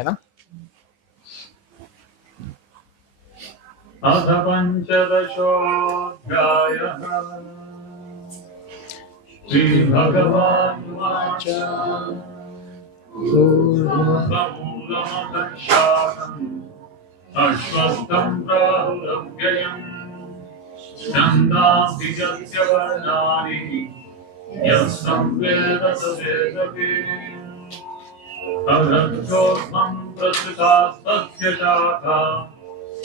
है ना। अथ पंचदशोऽध्यायः। श्रीभगवानुवाच पूर्वमूलमतः शाकम् अश्वत्थं प्राहुरव्ययम् छन्दांसि यस्य वर्णानि यस्तं वेद स वेदते अरब्धोऽहं प्रसृतास्तस्य शाखा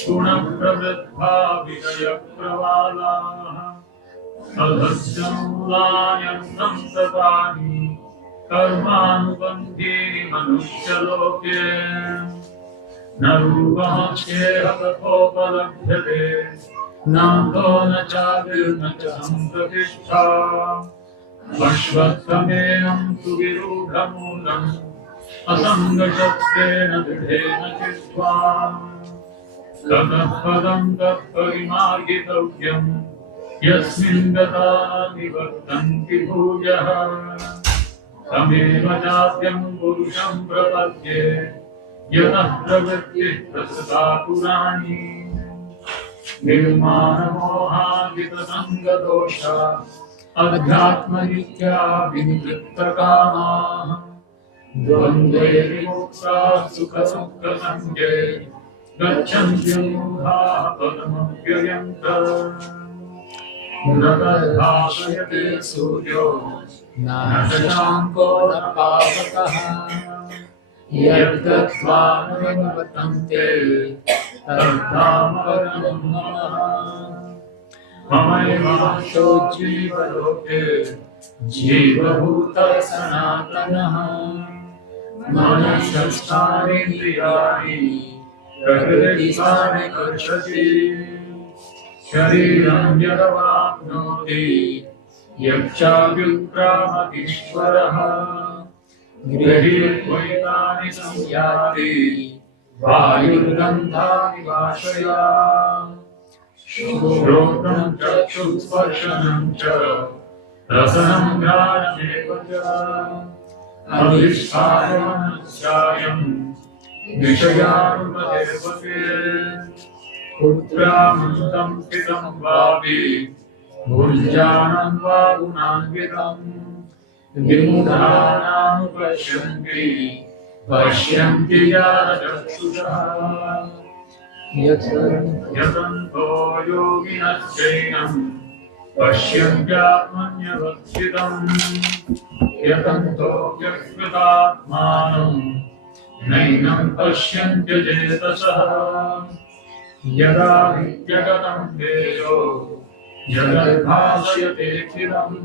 गुणप्रवृद्धा विषयप्रवालाः अधस्यमूलान्यन्तं ततानि कर्मानुबन्धीनि मनुष्यलोके न रूपमस्येह तथोपलभ्यते नान्तो न चादिर्न च सम्प्रतिष्ठा अश्वत्थमेनं तु विरूढमूलम् असङ्गशस्त्रेण दृढेन चित्वा ततः पदं तत्परिमार्गितव्यम् यस्मिन् गता निवर्तन्ति भूयः तमेव चाद्यं पुरुषं प्रपद्ये यतः प्रवृत्तिः प्रसृता पुराणी निर्माणमोहाजितसङ्गदोषा अध्यात्मनित्या विनिवृत्तकामाः द्वन्द्वे विमुक्ताः सुखसुखसंज्ञे गच्छन्ति मूढाः पदमव्ययम् न तद्भासयते सूर्यो न शशाङ्को न पावकः यद्गत्वा न निवर्तन्ते तद्धाम परमं मम ममैवांशो जीवलोके जीवभूतः सनातनः मनःषष्ठानीन्द्रियाणि प्रकृतिस्थाने कर्षति शरीरं यदवाप्नोति यच्चाप्युत्क्रामतीश्वरः गृहीत्वैतानि संयाति वायुर्गन्धानि वाशयात् श्रोत्रं चक्षुस्पर्शनं च रसनं घ्राणमेव च अधिष्ठाय मनश्चायं विषयानुपसेवते कुत्रामन्तं स्थितं वापि भुञ्जानं वा गुणान्वितं विमूढानानुपश्यन्ति पश्यन्ति यादचक्षुषः यतन्तो योगिनश्चैनं पश्यन्त्यात्मन्यवस्थितम् यतन्तो व्यक्कृतात्मानं नैनं पश्यन्त्यचेतसः यदा विद्यगतं तेजो जगद्भासयतेऽखिलम्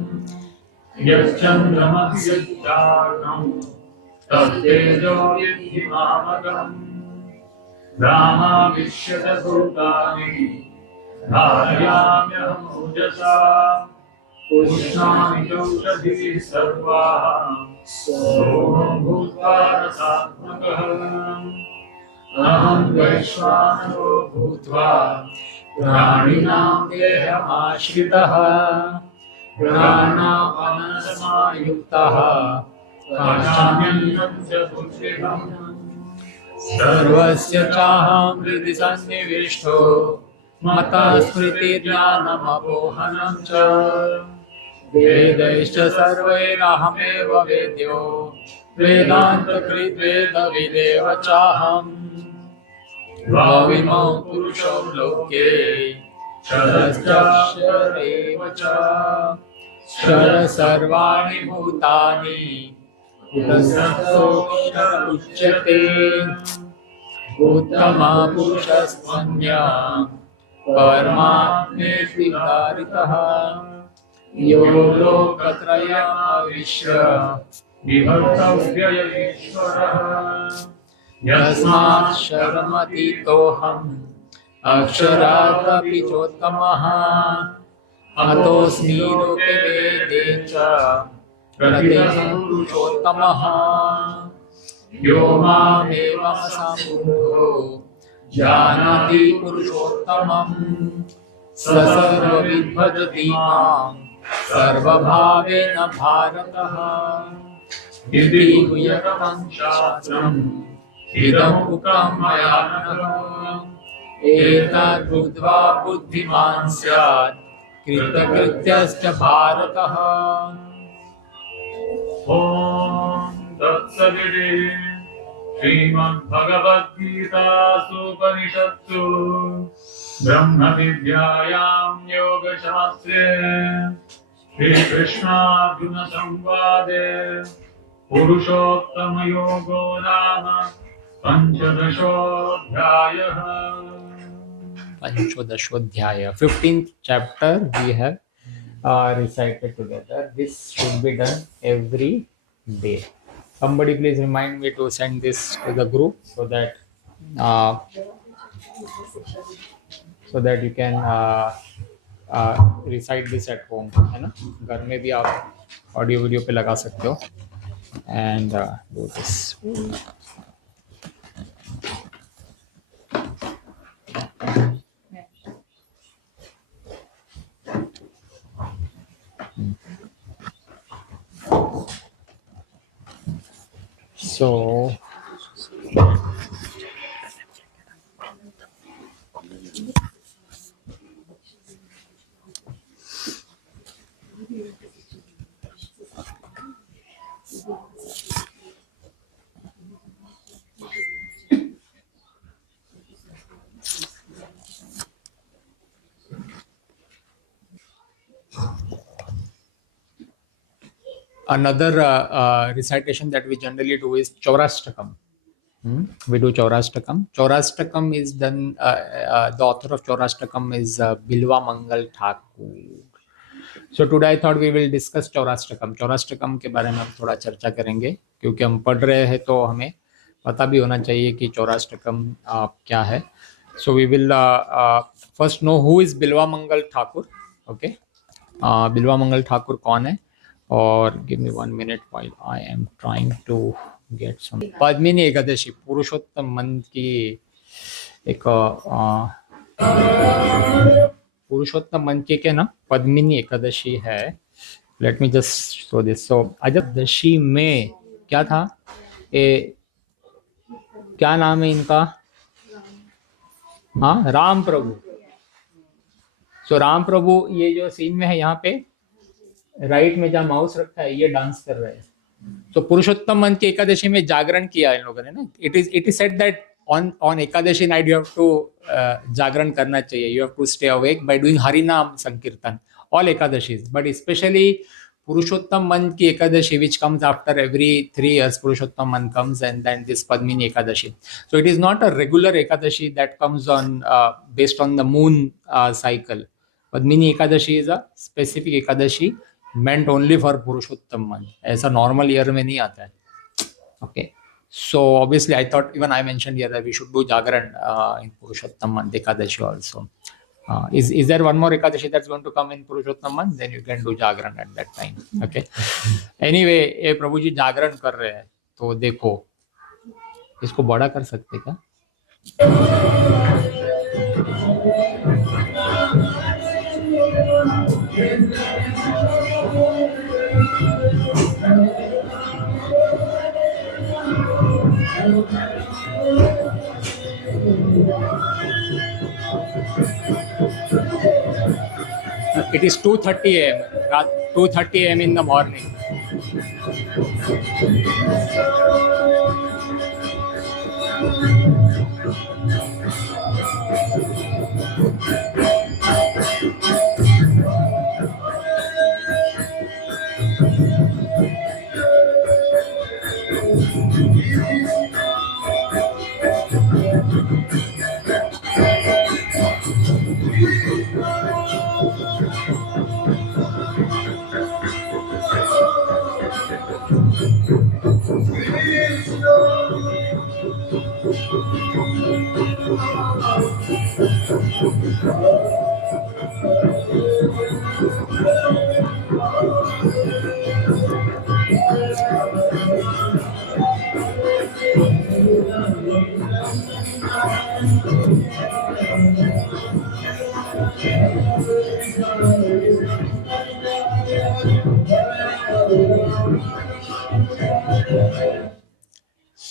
यच्चन्द्रमसि यच्चाग्नौ तत्तेजो विद्धि मामकम् रामाविश्यत भूतानि धारयाम्यहं ओजसा पुष्णामि चौषधिः सर्वाः सोमो भूत्वा रसात्मकः अहं वैश्वानरो भूत्वा प्राणिनां देहमाश्रितः प्राणापानसमायुक्तः पाचाम्यन्नं चतुर्विधम् सर्वस्य चाहं हृदि सन्निविष्टो मता स्मृतिर्ज्ञानमपोहनं च वेदैश्च सर्वैरहमेव वेद्यो वेदान्तकृद्वेदविदेव चाहम् द्वाविमौ पुरुषौ लोके क्षरश्चाक्षरेव च क्षर सर्वाणि भूतानि कुटस्थोऽक्षर उच्यते उत्तमः पुरुषस्त्वन्यः परमात्मेति विकारितः यो लोकत्रयमाविश्य विभक्तव्यय ईश्वरः यस्मात् शर्मतीतोऽहम् अक्षरादपि चोत्तमः अतोऽस्मि लोके वेदे च प्रतिदिनं पुरुषोत्तमः यो मामेवमसम्मूढो जानाति पुरुषोत्तमं स सर्वविद्भजति मां सर्वभावेन भारतः इति गुह्यतमं शास्त्रम् इदम् उक्तं मया नघ एतद् बुद्ध्वा बुद्धिमान् स्यात् कृतकृत्यश्च भारतः। ॐ तत्सदिति श्रीमद्भगवद्गीतासूपनिषत्सु ब्रह्मविद्यायां योगशास्त्रे श्रीकृष्णार्जुनसंवादे पुरुषोत्तमयोगो नाम पंचदशोऽध्यायः। 15th chapter we have recited together. This should be done every day. Somebody please remind me to send this to the group so that you can recite this at home, है ना? घर में भी आप ऑडियो वीडियो पे लगा सकते हो and do this. So another recitation that we generally do is Chaurashtakam. We do Chaurashtakam. Chaurashtakam is done, the author of Chaurashtakam is Bilwa Mangal Thakur. So today I thought we will discuss Chaurashtakam. Chaurashtakam के बारे में हम थोड़ा चर्चा करेंगे क्योंकि हम पढ़ रहे हैं तो हमें पता भी होना चाहिए कि Chaurashtakam क्या है. So we will first know who is Bilwa Mangal Thakur. Okay. Bilwa Mangal Thakur कौन है? और give me 1 minute while I am trying to get some. Padmini Ekadashi पुरुषोत्तम मन की एक पुरुषोत्तम मन के ना पद्मिनी एकादशी है. Let me just show this. So Ekadashi में क्या था? क्या नाम है इनका? हाँ, राम प्रभु. सो राम प्रभु ये जो सीन में है यहाँ पे राइट में जहाँ माउस रखा है ये डांस कर रहे हैं. तो पुरुषोत्तम मन की एकादशी में जागरण किया इन लोगों ने ना. It is said that on Ekadashi night you have to जागरण करना चाहिए. You have to stay awake by doing हरिनाम संकीर्तन all एकादशीज, but especially पुरुषोत्तम मन की Ekadashi which comes after every 3 years. पुरुषोत्तम मन comes and then this Padmini Ekadashi. So it is not a regular Ekadashi that comes on based on the moon cycle. Padmini Ekadashi is a specific Ekadashi meant only for पुरुषोत्तम मन. ऐसा normal year में नहीं आता है. Okay. So obviously I thought, even I mentioned here that we should do Jagaran in Purushottam month Ekadashi also. Is there one more Ekadashi that's going to come in Purushottam month? Then you can do Jagaran at that time. Okay. Anyway, ये प्रभु जी जागरण कर रहे हैं तो देखो इसको बड़ा कर सकते क्या? It is 2:30 a.m. 2:30 a.m. in the morning.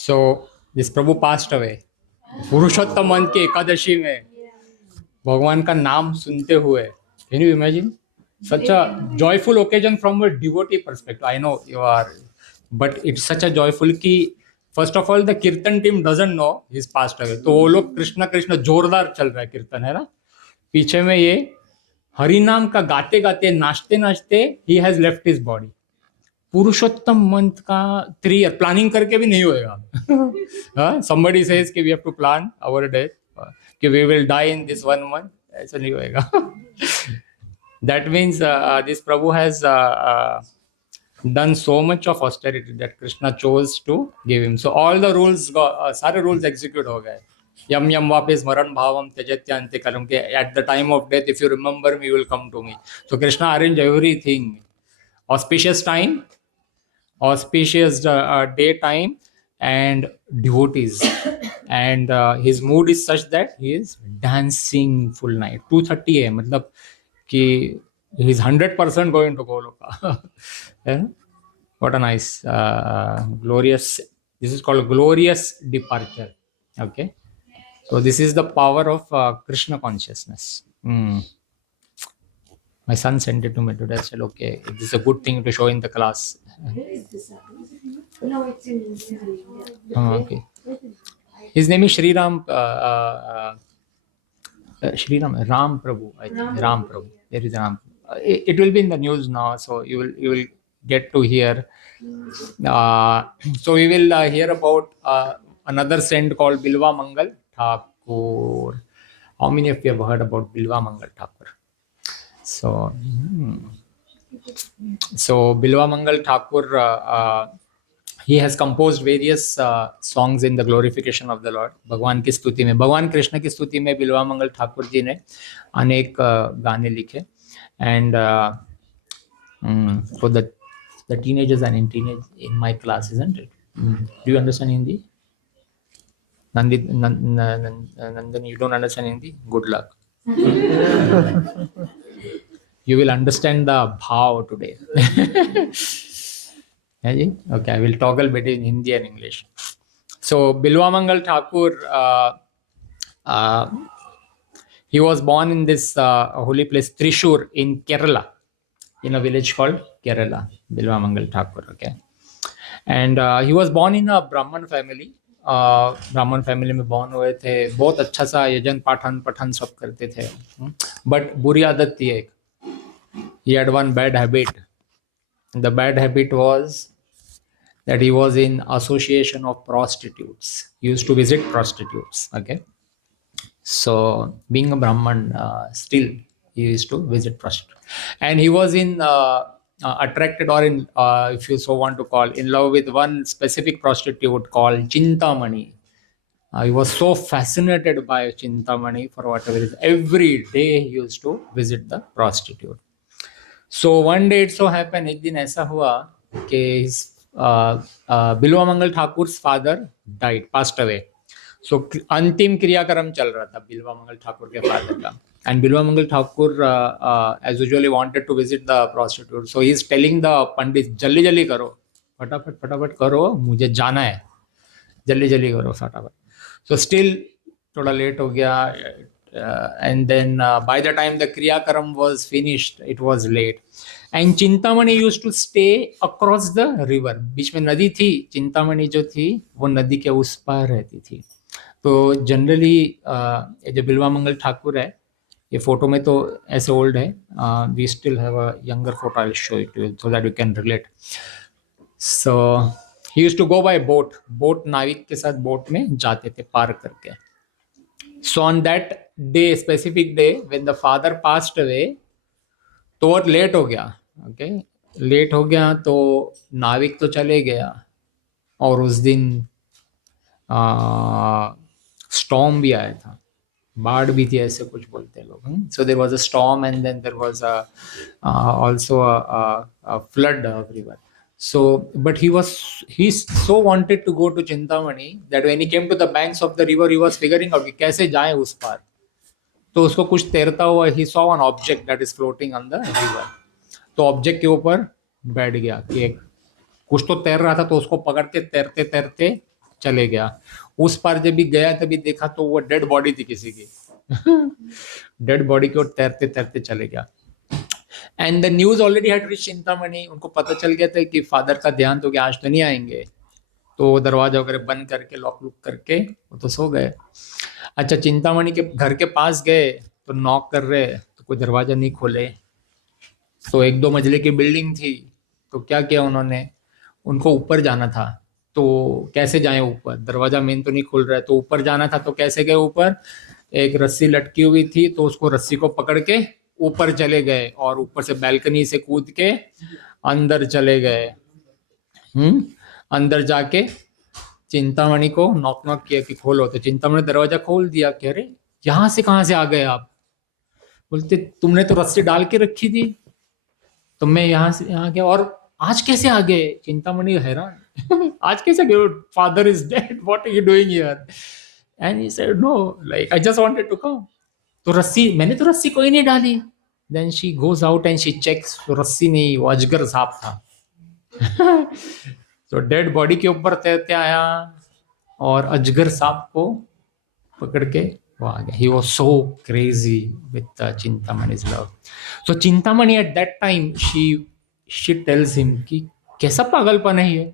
So this Prabhu passed away Purushottam month की एकादशी में भगवान का नाम सुनते हुए, can you imagine such a joyful occasion from a devotee perspective? I know you are, but it's such a joyful कि first of all the कीर्तन team doesn't know he's passed away, तो वो लोग कृष्णा कृष्णा जोरदार चल रहा है कीर्तन, है ना, पीछे में ये हरि नाम का गाते गाते नाचते नाचते he has left his body. Purushottam month का 3 ईयर प्लानिंग करके भी नहीं होएगा. somebody says कि we have to plan our death, कि we will die in this 1 month, ऐसा नहीं होएगा. That means this Prabhu has done so much of austerity that Krishna chose to give him. So all the rules, सारे rules execute हो गए. यम यम वापे स्मरण भावम त्यजत्यांते कलम के, at the time of death if you remember me you will come to me. So Krishna arranged everything. Auspicious time, auspicious day time, and devotees. And his mood is such that he is dancing full night. 2:30 a.m. मतलब कि he is 100% going to Goloka. Yeah? What a nice, glorious. This is called glorious departure. Okay, so this is the power of Krishna consciousness. My son sent it to me today. I said, okay, this is a good thing to show in the class. Where is this? No, it's in India. Okay. His name is Shri Ram. Shri Ram, Ram Prabhu. I think Ram Prabhu. There is Ram. It will be in the news now, so you will get to hear. So we will hear about another saint called Bilva Mangal Thakur. How many of you have heard about Bilva Mangal Thakur? So Bilva Mangal Thakur, he has composed various songs in the glorification of the Lord. भगवान की स्तुति में, भगवान कृष्ण की स्तुति में बिल्वा मंगल ठाकुर जी ने अनेक गाने लिखे. And for the teenagers and in my class, isn't it? Do you understand Hindi? Nandan, you don't understand Hindi? Good luck. You will understand the bhav today. Okay, I will toggle between Hindi and English. So Bilva Mangal Thakur, he was born in this holy place Trishur in Kerala, in a village called Kerala. Bilva Mangal Thakur, okay. And he was born in a Brahman family. ब्राह्मण family में born हुए थे. बहुत अच्छा सा यजन पठन सब करते थे, बट बुरी आदत थी एक. He had one bad habit. The bad habit was that he was in association of prostitutes. He used to visit prostitutes. Okay, so being a Brahman, still he used to visit prostitutes, and he was in attracted, or in if you so want to call, in love with one specific prostitute called Chintamani. He was so fascinated by Chintamani for whatever reason. Every day he used to visit the prostitute. So one day it so happened, एक दिन ऐसा हुआ कि बिल्वा मंगल ठाकुर's father died, passed away. So अंतिम क्रियाक्रम चल रहा था बिल्वा मंगल ठाकुर के father का. And Bilva Mangal Thakur, as usually, wanted to visit the prostitute. So he is telling the Pandit, "Jaldi jaldi karo, फटाफट करो, मुझे जाना है, जल्दी जल्दी करो फटाफट." So still थोड़ा लेट हो गया, and then by the time the Kriyakaram was finished, it was late. And Chintamani used to stay across the river. बीच में नदी थी, चिंतामणि जो थी वो नदी के उस पार रहती थी. तो जनरली जो बिल्वा मंगल ठाकुर है, ये फोटो में तो ऐसे ओल्ड है. We still have a younger photo. I will show it you so that you can relate. So he used to go by boat, नाविक के साथ बोट में जाते थे पार करके. So on that day, specific day, when the father passed away, तो वो लेट हो गया. ओके, लेट हो गया तो नाविक तो चले गया, और उस दिन स्टॉर्म भी आया था, बाढ़ भी थी, ऐसे कुछ बोलते हैं लोग. So there was a storm, and then there was also a flood of river. So, but he so wanted to go to Chintamani that when he came to the banks of the river, he was figuring out कि कैसे जाए उस पार. तो उसको कुछ तैरता हुआ, he saw an object that is floating on the river. तो ऑब्जेक्ट के ऊपर बैठ गया कि कुछ तो तैर रहा था, तो उसको पकड़ के तैरते तैरते चले गया. उस पार जब भी गया तभी देखा तो वो डेड बॉडी थी किसी की। डेड बॉडी की ओर तैरते तैरते चले गया। And the news already had reached Chintamani. उनको पता चल गया था कि फादर का ध्यान तो कि आज तो नहीं आएंगे, तो दरवाजा वगैरह बंद करके लॉक लुक करके वो तो सो गए। अच्छा, चिंतामणि के घर के पास गए तो नॉक कर रहे तो कोई दरवाजा नहीं खोले। तो 1-2 मंजिले की बिल्डिंग थी, तो क्या किया उन्होंने, उनको ऊपर जाना था। तो कैसे जाएं ऊपर, दरवाजा मेन तो नहीं खुल रहा है, तो ऊपर जाना था तो कैसे गए ऊपर, एक रस्सी लटकी हुई थी तो उसको रस्सी को पकड़ के ऊपर चले गए और ऊपर से बैल्कनी से कूद के अंदर चले गए। अंदर जाके चिंतामणि को नॉक नॉक किया कि खोलो, तो चिंतामणि ने दरवाजा खोल दिया। कह रहे यहाँ से कहाँ से आ गए आप? बोलते तुमने तो रस्सी डाल के रखी थी, तो मैं यहाँ से यहाँ गया, और आज कैसे आ गए? चिंतामणि हैरान, आज कैसे गए? Father is dead, what are you doing here? And he said no, like I just wanted to come. तो रस्सी, मैंने तो रस्सी कोई नहीं डाली। Then she goes out and she checks, तो रस्सी नहीं, वो अजगर सांप था। तो डेड बॉडी के ऊपर तैरते आया और अजगर सांप को पकड़ के वो आ गया। He was so crazy with Chintamani's love. तो Chintamani at that time she tells him कि कैसा पागलपन है ये,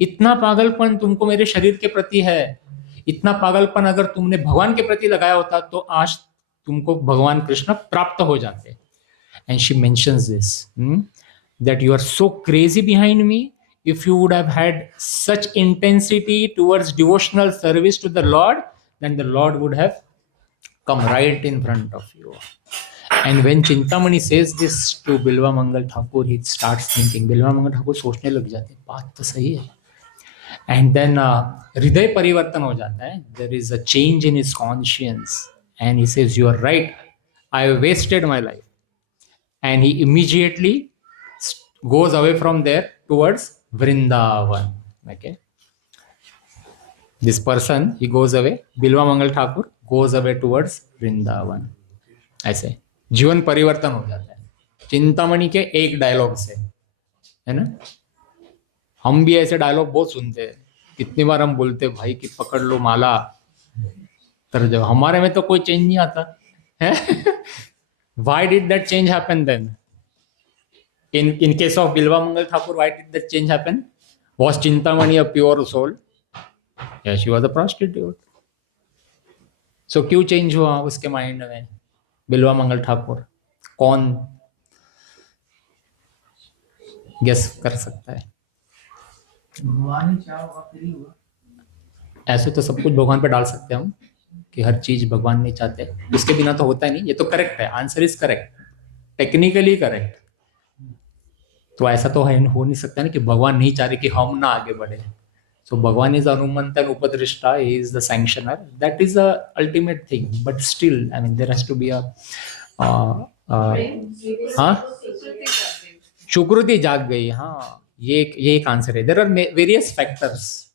इतना पागलपन तुमको मेरे शरीर के प्रति है, इतना पागलपन अगर तुमने भगवान के प्रति लगाया होता तो आज तुमको भगवान कृष्ण प्राप्त हो जाते। And she mentions this that you are so crazy behind me. If you would have had such intensity towards devotional service to the Lord, then the Lord would have come right in front of you. And when Chintamani says this to Bilva Mangal Thakur, he starts thinking, Bilva Mangal Thakur सोचने लग जाते हैं, बात तो सही है। And then हृदय परिवर्तन हो जाता है, there is a change in his conscience, and he says, you are right, I have wasted my life. And he immediately goes away from there towards Vrindavan. Okay, this person, he goes away, Bilva Mangal Thakur goes away towards Vrindavan. ऐसे जीवन परिवर्तन हो जाता है चिंतामणि के एक dialogue से, है ना। हम भी ऐसे डायलॉग बहुत सुनते हैं, कितनी बार हम बोलते भाई कि पकड़ लो माला, तर जब हमारे में तो कोई चेंज नहीं आता है। Why did that change happen then? In case of Bilva Mangal Thakur, why did that change happen? Was Chintamani a pure soul? Yeah, she was a prostitute. So क्यों चेंज हुआ उसके माइंड में बिल्वा मंगल ठाकुर? कौन guess कर सकता है? भगवान ही चाहोगा फिर ही होगा। ऐसे तो सब कुछ भगवान पे डाल सकते हैं हम कि हर चीज भगवान नहीं चाहते, उसके बिना तो होता नहीं। ये तो करेक्ट है, answer is correct, technically correct. तो ऐसा तो हो नहीं सकता ना कि भगवान नहीं चाह रहे कि हम ना आगे बढ़े। सो भगवान इज अनुमंतन उपदृष्टा, he is the sanctioner, that is a ultimate thing, but still I mean there has to be a हाँ, सुकृति जाग गई। हाँ, ये एक आंसर है। There are various factors.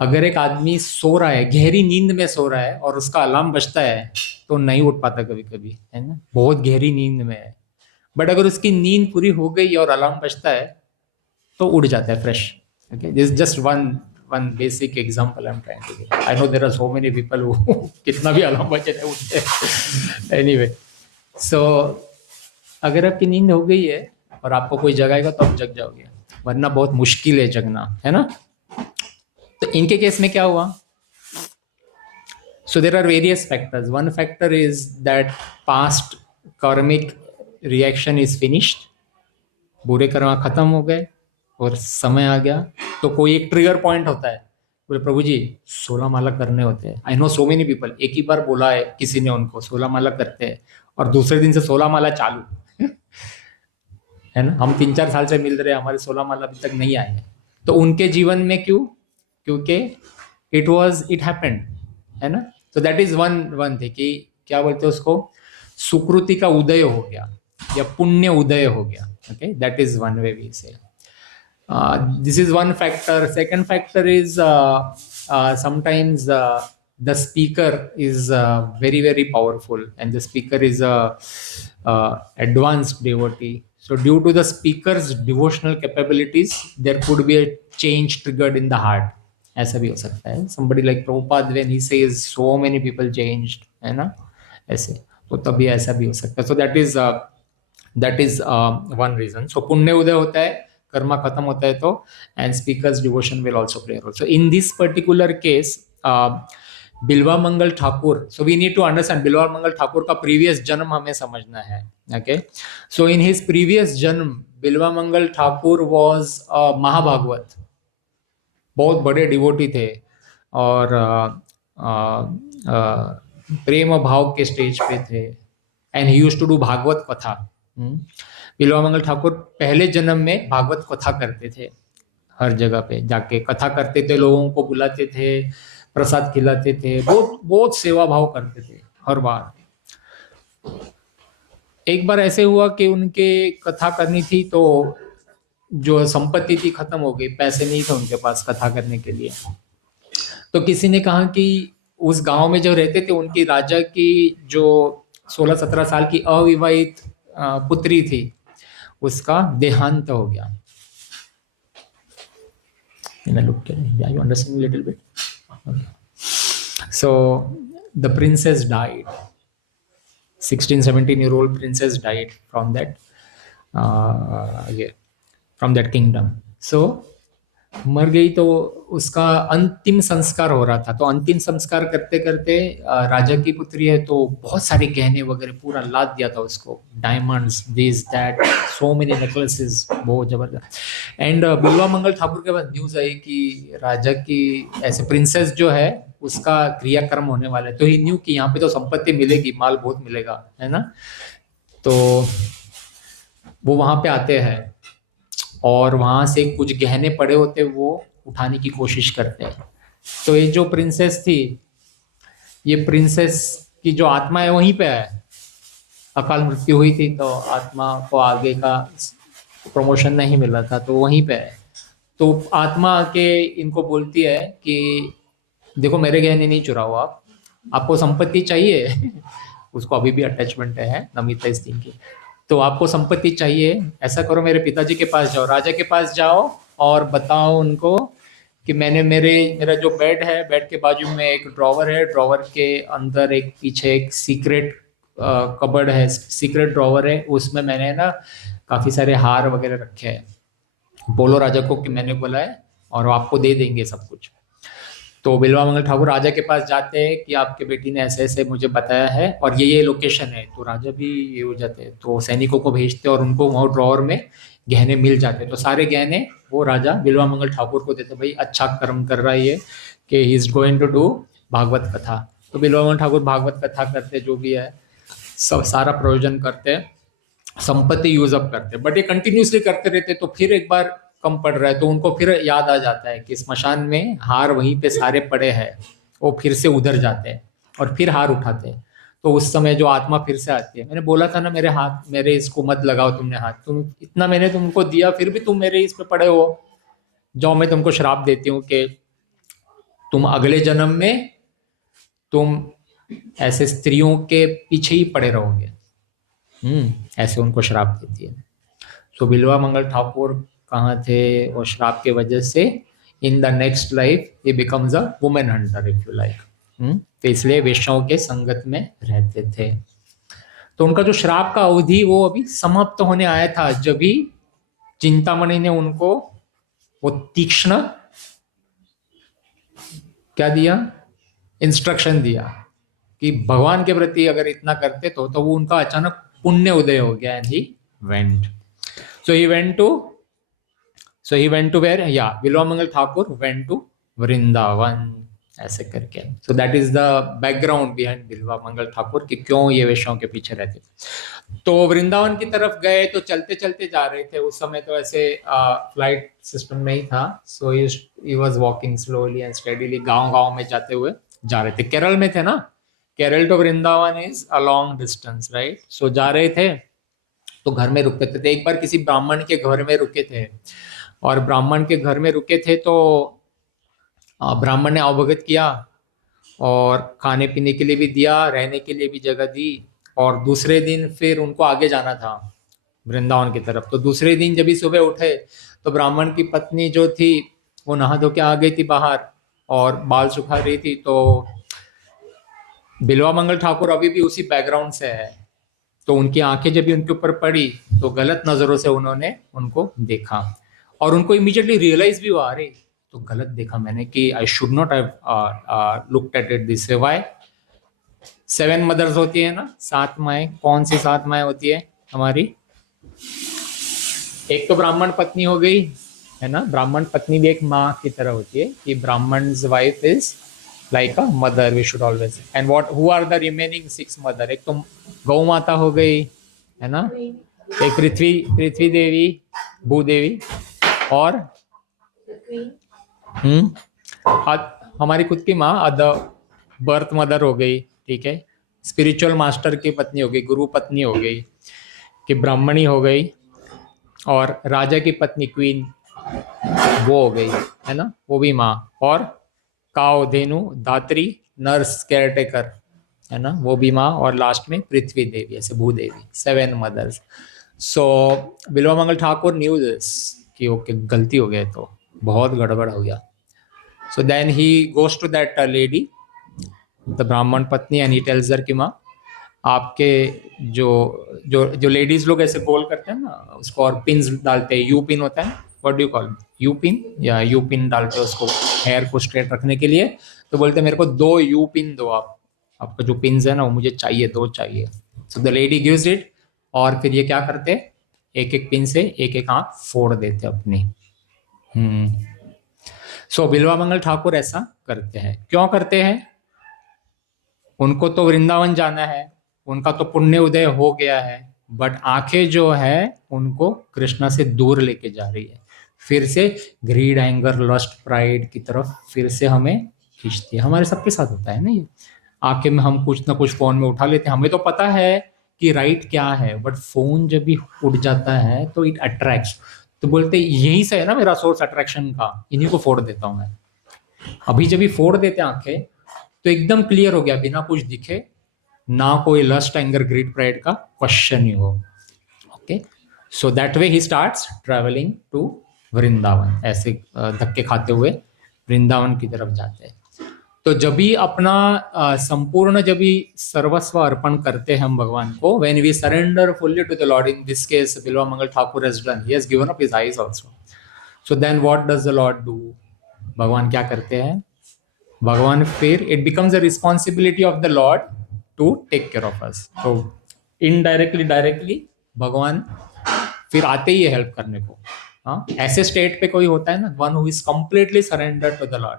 अगर एक आदमी सो रहा है, गहरी नींद में सो रहा है और उसका अलार्म बजता है तो नहीं उठ पाता कभी कभी, है ना, बहुत गहरी नींद में है। बट अगर उसकी नींद पूरी हो गई और अलार्म बजता है तो उठ जाता है fresh. Okay, this just one basic example I am trying to give. I know there are so many people who कितना भी अलार्म बजे नहीं उठते। एनीवे, सो अगर आपकी नींद हो गई है और आपको कोई जगाएगा तो आप जग जाओगे, वरना बहुत मुश्किल है जगना, है ना। तो इनके केस में क्या हुआ? So there are various factors. One factor is that past karmic reaction is finished. बुरे कर्म खत्म हो गए और समय आ गया, तो कोई एक ट्रिगर पॉइंट होता है, बोले प्रभु जी 16 माला करने होते हैं। I know so many people, एक ही बार बोला है किसी ने उनको 16 माला करते हैं और दूसरे दिन से 16 माला चालू। है ना, हम 3-4 साल से मिल रहे हैं, हमारे 16 माला अभी तक नहीं आए हैं। तो उनके जीवन में क्यों? क्योंकि इट हैपेंड, है ना। तो दैट इज वन थिंग कि क्या बोलते हैं उसको, सुकृति का उदय हो गया या पुण्य उदय हो गया। Okay, that is one way we say. This is one factor. Second factor is sometimes the speaker is very very powerful and the speaker is a advanced devotee. So due to the speaker's devotional capabilities, there could be a change triggered in the heart. ऐसा भी हो सकता है। somebody like Prabhupada when he says so many people changed, है ना, ऐसे, तो तभी ऐसा भी हो सकता है। so that is one reason। so पुण्य उदय होता है, कर्मा खत्म होता है, तो and speaker's devotion will also play a role। so in this particular case Bilwa Mangal Thakur, so we need to understand बिल्वा मंगल ठाकुर का previous जन्म हमें समझना है। okay, so in his previous जन्म बिल्वा मंगल ठाकुर was महाभागवत, बहुत बड़े डिवोटी थे, और प्रेम भाव के स्टेज पे थे, and he used to do Bhagwat कथा। बिल्वा मंगल ठाकुर पहले जन्म में भागवत कथा करते थे, हर जगह पे जाके कथा करते थे, लोगों को बुलाते थे, प्रसाद खिलाते थे, बहुत बहुत सेवा भाव करते थे हर बार। एक बार ऐसे हुआ कि उनके कथा करनी थी, तो जो संपत्ति थी खत्म हो गई, पैसे नहीं थे उनके पास कथा करने के लिए। तो किसी ने कहा कि उस गांव में जो रहते थे उनकी राजा की जो 16-17 साल की अविवाहित पुत्री थी, उसका देहांत हो गया। And I looked at him. Yeah, you understand a little bit? Okay. So the princess died. 16-17-year-old princess died from that from that kingdom. So मर गई, तो उसका अंतिम संस्कार हो रहा था। तो अंतिम संस्कार करते करते राजा की पुत्री है, तो बहुत सारे गहने वगैरह पूरा लाद दिया था उसको, diamonds, this that, so many necklaces, बहुत जबरदस्त। एंड बिल्वा मंगल ठाकुर के पास न्यूज आई कि राजा की ऐसे प्रिंसेस जो है उसका क्रियाक्रम होने वाला है। तो ही न्यू कि यहाँ पे तो संपत्ति मिलेगी, माल बहुत मिलेगा, है ना। तो वो वहां पे आते हैं और वहां से कुछ गहने पड़े होते वो उठाने की कोशिश करते हैं। तो ये जो प्रिंसेस थी, ये प्रिंसेस की जो आत्मा है वहीं पे है, अकाल मृत्यु हुई थी तो आत्मा को आगे का प्रमोशन नहीं मिला था, तो वहीं पे है। तो आत्मा आके इनको बोलती है कि देखो मेरे गहने नहीं चुराओ, आपको संपत्ति चाहिए उसको अभी भी अटैचमेंट है नमिता इस दिन की। तो आपको संपत्ति चाहिए, ऐसा करो मेरे पिताजी के पास जाओ, राजा के पास जाओ और बताओ उनको कि मैंने मेरा जो बेड है, बेड के बाजू में एक ड्रॉवर है, ड्रॉवर के अंदर एक पीछे एक सीक्रेट कबर्ड है, सीक्रेट ड्रॉवर है, उसमें मैंने ना काफ़ी सारे हार वगैरह रखे हैं। बोलो राजा को कि मैंने बोला है और आपको दे देंगे सब कुछ। तो बिल्वा मंगल ठाकुर राजा के पास जाते हैं कि आपके बेटी ने ऐसे ऐसे मुझे बताया है और ये लोकेशन है। तो राजा भी ये हो जाते हैं, तो सैनिकों को भेजते और उनको वहाँ ड्रॉवर में गहने मिल जाते। तो सारे गहने वो राजा बिल्वा मंगल ठाकुर को देते, भाई अच्छा कर्म कर रहा है ये कि he is going to do Bhagwat कथा। तो बिल्वा मंगल ठाकुर भागवत कथा करते, जो भी है सब सारा प्रयोजन करते, संपत्ति यूज अप करते, बट ये कंटिन्यूसली करते रहते। तो फिर एक बार कम पड़ रहा है तो उनको फिर याद आ जाता है कि स्मशान में हार वहीं पे सारे पड़े हैं, वो फिर से उधर जाते हैं और फिर हार उठाते हैं। तो उस समय जो आत्मा फिर से आती है, मैंने बोला था ना मेरे इसको मत लगाओ तुमने हाथ, तुम इतना मैंने तुमको दिया फिर भी तुम मेरे इस पे पड़े हो, जाओ मैं तुमको श्राप देती हूँ कि तुम अगले जन्म में तुम ऐसे स्त्रियों के पीछे ही पड़े रहोगे। ऐसे उनको श्राप देती है। तो बिल्वा मंगल ठाकुर कहाँ थे, और श्राप के वजह से in the next life he becomes a women Hunter if you like. तो इसलिए वेश्याओं के संगत में रहते थे। तो उनका जो श्राप का अवधि वो अभी समाप्त होने आया था, जब भी चिंतामणि ने उनको वो तीक्ष्ण क्या दिया, इंस्ट्रक्शन दिया कि भगवान के प्रति अगर इतना करते तो वो उनका अचानक पुण्य उदय हो गया। And he went, so he went to where, या बिल्वा मंगल ठाकुर वेंट टू वृंदावन, ऐसे करके। So that is the background behind Bilva Mangal Thakur कि क्यों ये वेश्याओं के पीछे रहते थे। तो वृंदावन की तरफ गए, तो चलते चलते जा रहे थे, उस समय तो ऐसे फ्लाइट सिस्टम नहीं था। So he was walking slowly and steadily, गांव में जाते हुए जा रहे थे। केरल में थे ना, Kerala to Vrindavan is a long distance, right. So जा रहे थे तो घर में रुकते थे। एक बार किसी ब्राह्मण के घर में रुके थे, और ब्राह्मण के घर में रुके थे तो ब्राह्मण ने अवभगत किया और खाने पीने के लिए भी दिया, रहने के लिए भी जगह दी। और दूसरे दिन फिर उनको आगे जाना था वृंदावन की तरफ। तो दूसरे दिन जब भी सुबह उठे तो ब्राह्मण की पत्नी जो थी वो नहा धो के आ गई थी बाहर, और बाल सुखा रही थी, तो बिल्वा मंगल ठाकुर अभी भी उसी बैकग्राउंड से है। तो उनकी आंखें जब भी उनके ऊपर पड़ी तो गलत नजरों से उन्होंने उनको देखा, और उनको इमीडिएटली रियलाइज भी हुआ, अरे तो गलत देखा मैंने, कि I should not have looked at it this way. Why? 7 mothers होती है ना, 7 माएँ। कौन सी 7 माएँ होती है हमारी? एक तो ब्राह्मण पत्नी हो गई, है ना। ब्राह्मण पत्नी भी एक माँ की तरह होती है, कि Brahmin's wife is like a mother, we should always. And what, who are the remaining 6 mother? एक तो गौ माता हो गई, है ना, एक पृथ्वी देवी, भूदेवी, और हमारी खुद की माँ द बर्थ मदर हो गई, ठीक है। स्पिरिचुअल मास्टर की पत्नी हो गई, गुरु पत्नी हो गई, कि ब्राह्मणी हो गई, और राजा की पत्नी क्वीन वो हो गई, है ना, वो भी माँ। और काव, धेनु, धात्री, नर्स, केयरटेकर, है ना, वो भी माँ। और लास्ट में पृथ्वी देवी, ऐसे Bhudevi, 7 mothers. So Bilva Mangal Thakur knew this, कि ओके गलती हो गया, तो बहुत गड़बड़ हो गया। So then he goes to that lady, the brahmin पत्नी, एंड ही टेल्स हर कि माँ, आपके जो जो जो लेडीज लोग ऐसे गोल करते हैं ना उसको, और पिन्स डालते हैं, यू पिन होता है, what do you call, you pin, या यू पिन डालते हैं उसको हेयर को स्ट्रेट रखने के लिए। तो बोलते हैं मेरे को 2 यू पिन दो, आपका जो पिन्स है ना वो मुझे चाहिए, 2 चाहिए। So the lady gives it, और फिर ये क्या करते, एक एक पिन से एक एक आंख फोड़ देते अपनी। सो बिल्वा मंगल ठाकुर ऐसा करते हैं। क्यों करते हैं? उनको तो वृंदावन जाना है, उनका तो पुण्य उदय हो गया है, बट आंखें जो है उनको कृष्णा से दूर लेके जा रही है, फिर से ग्रीड, एंगर, लस्ट, प्राइड की तरफ फिर से हमें खींचती है। हमारे सबके साथ होता है ना ये। आंखें में हम कुछ ना कुछ फोन में उठा लेते हैं, हमें तो पता है कि राइट क्या है, बट फोन जब भी उठ जाता है तो इट अट्रैक्ट्स। तो बोलते यही से है ना मेरा सोर्स अट्रैक्शन का, इन्हीं को फोड़ देता हूं मैं। अभी जब भी फोड़ देते आंखें तो एकदम क्लियर हो गया, बिना कुछ दिखे, ना कोई लस्ट, एंगर, ग्रीड, प्राइड का क्वेश्चन ही हो। Okay, so that way he starts travelling to Vrindavan, ऐसे धक्के खाते हुए वृंदावन की तरफ जाते हैं। तो जब भी अपना संपूर्ण, जब भी सर्वस्व अर्पण करते हैं हम भगवान को, when we surrender fully to the lord, in this case Bilva Mangal Thakur has done, he has given up his eyes also. So then what does the lord do? भगवान क्या करते हैं? भगवान फिर, it becomes a responsibility of the lord to take care of us. तो indirectly, directly भगवान फिर आते ही है हेल्प करने को। हाँ, ऐसे स्टेट पे कोई होता है ना, one who is completely surrender to the lord,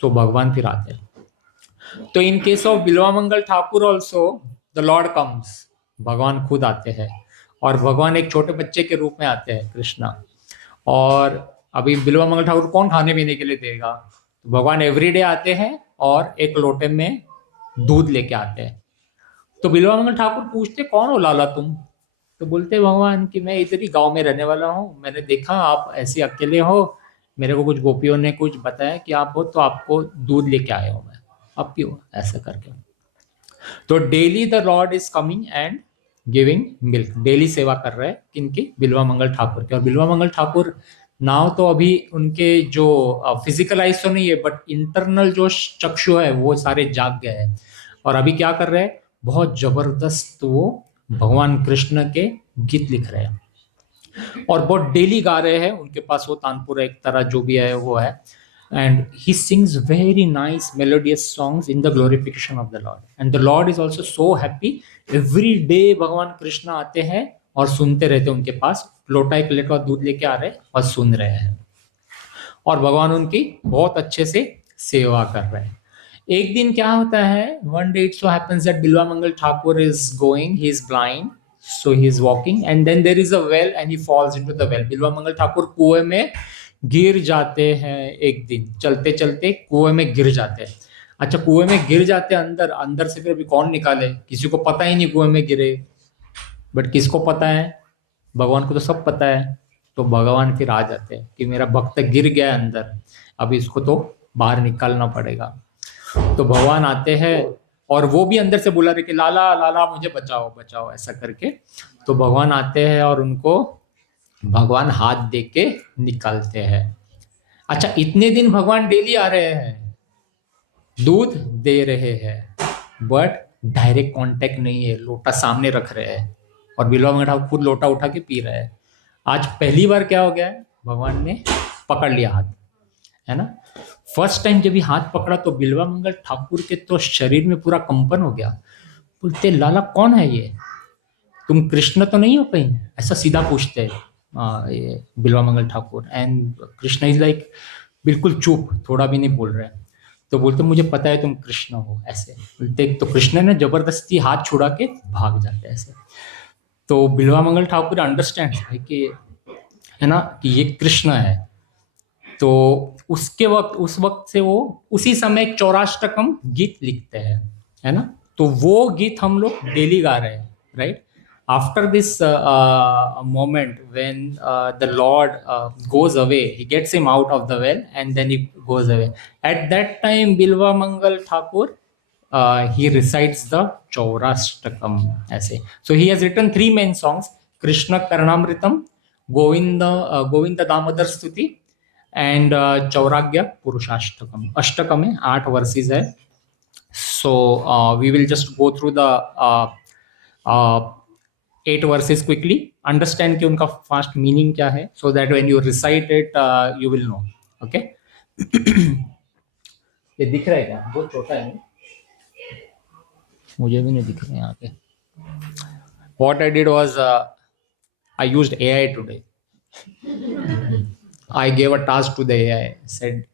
तो भगवान फिर आते हैं। तो in case of Bilva Mangal Thakur also the lord comes, भगवान खुद आते हैं, और भगवान एक छोटे बच्चे के रूप में आते हैं, कृष्णा। और अभी बिल्वा मंगल ठाकुर कौन खाने पीने के लिए देगा? तो भगवान एवरीडे आते हैं और एक लोटे में दूध लेके आते हैं। तो बिल्वा मंगल ठाकुर पूछते, कौन हो लाला तुम? तो बोलते भगवान कि मैं इधर ही गांव में रहने वाला हूँ, मैंने देखा आप ऐसे अकेले हो, मेरे को कुछ गोपियों ने कुछ बताया कि आप हो, तो आपको दूध लेके आया हूँ मैं, आप पियो, ऐसा करके। तो daily the lord is coming and giving milk, daily सेवा कर रहे हैं किनकी? बिल्वा मंगल ठाकुर के। और बिल्वा मंगल ठाकुर नाउ तो अभी उनके जो फिजिकल आइज तो नहीं है, बट इंटरनल जो चक्षु है वो सारे जाग गए हैं, और अभी क्या कर रहे हैं? बहुत जबरदस्त वो भगवान कृष्ण के गीत लिख रहे हैं, और बहुत डेली गा रहे हैं। उनके पास वो तानपुरा एक तरह जो भी है वो है, and he sings very nice melodious songs in the glorification of the Lord, and the Lord is also so happy every day। भगवान कृष्ण आते हैं और सुनते रहते हैं, उनके पास लोटा एक लेकर दूध लेके आ रहे हैं और सुन रहे हैं, और भगवान उनकी बहुत अच्छे से सेवा कर रहे हैं। एक दिन क्या होता है, one day it so happens that Bilwa Mangal Thakur is going, he is blind, so he is walking, and then there is a well and he falls into the well। बिल्वा मंगल ठाकुर कुएं में गिर जाते हैं। एक दिन चलते चलते कुएं में गिर जाते हैं। अच्छा, कुएं में गिर जाते हैं, अंदर अंदर से फिर अभी कौन निकाले? किसी को पता ही नहीं कुएं में गिरे, बट किसको पता है? भगवान को तो सब पता है। तो भगवान फिर आ जाते हैं कि मेरा भक्त गिर गया अंदर, अब इसको तो बाहर निकालना पड़ेगा। तो भगवान आते हैं, और वो भी अंदर से बुला रहे कि लाला लाला मुझे बचाओ बचाओ, ऐसा करके। तो भगवान आते हैं और उनको भगवान हाथ दे के निकालते हैं। अच्छा, इतने दिन भगवान डेली आ रहे हैं, दूध दे रहे हैं, बट डायरेक्ट कांटेक्ट नहीं है, लोटा सामने रख रहे हैं और बिल्वा मंगल ठाकुर खुद लोटा उठा के पी रहे हैं। आज पहली बार क्या हो गया है, भगवान ने पकड़ लिया हाथ, है ना। फर्स्ट टाइम जब ये हाथ पकड़ा तो बिल्वा मंगल ठाकुर के तो शरीर में पूरा कंपन हो गया। बोलते लाला कौन है ये, तुम कृष्ण तो नहीं हो कहीं, ऐसा सीधा पूछते हैं ये Bilva Mangal Thakur. And Krishna is like बिल्कुल चुप, थोड़ा भी नहीं बोल रहे। तो बोलते मुझे पता है तुम कृष्ण हो, ऐसे बोलते। तो कृष्ण ने जबरदस्ती हाथ छुड़ा के भाग जाते ऐसे। तो बिल्वा मंगल ठाकुर अंडरस्टैंड है कि, है ना, कि ये कृष्ण है। तो उसके वक्त, उस वक्त से वो उसी समय एक चौराष्टकम गीत लिखते हैं, है ना। तो वो गीत हम लोग डेली गा रहे हैं, right. After this moment when the Lord goes away, he gets him out of the well and then he goes away. At that time Bilva Mangal Thakur he recites the Chaurashtakam ऐसे. So he has written 3 main songs: Krishna Karnamritam, Govinda Damodar Stuti and Chauragya Purushashtakam. Ashtakam है, 8 verses है. So we will just go through the 8 verses quickly, understand कि उनका fast meaning क्या है, so that when you recite it you will know. Okay. ये दिख रहा है क्या, बहुत छोटा है, मुझे भी नहीं दिख रहा है यहाँ पे। What I did was I used AI today. I gave a task to the AI, said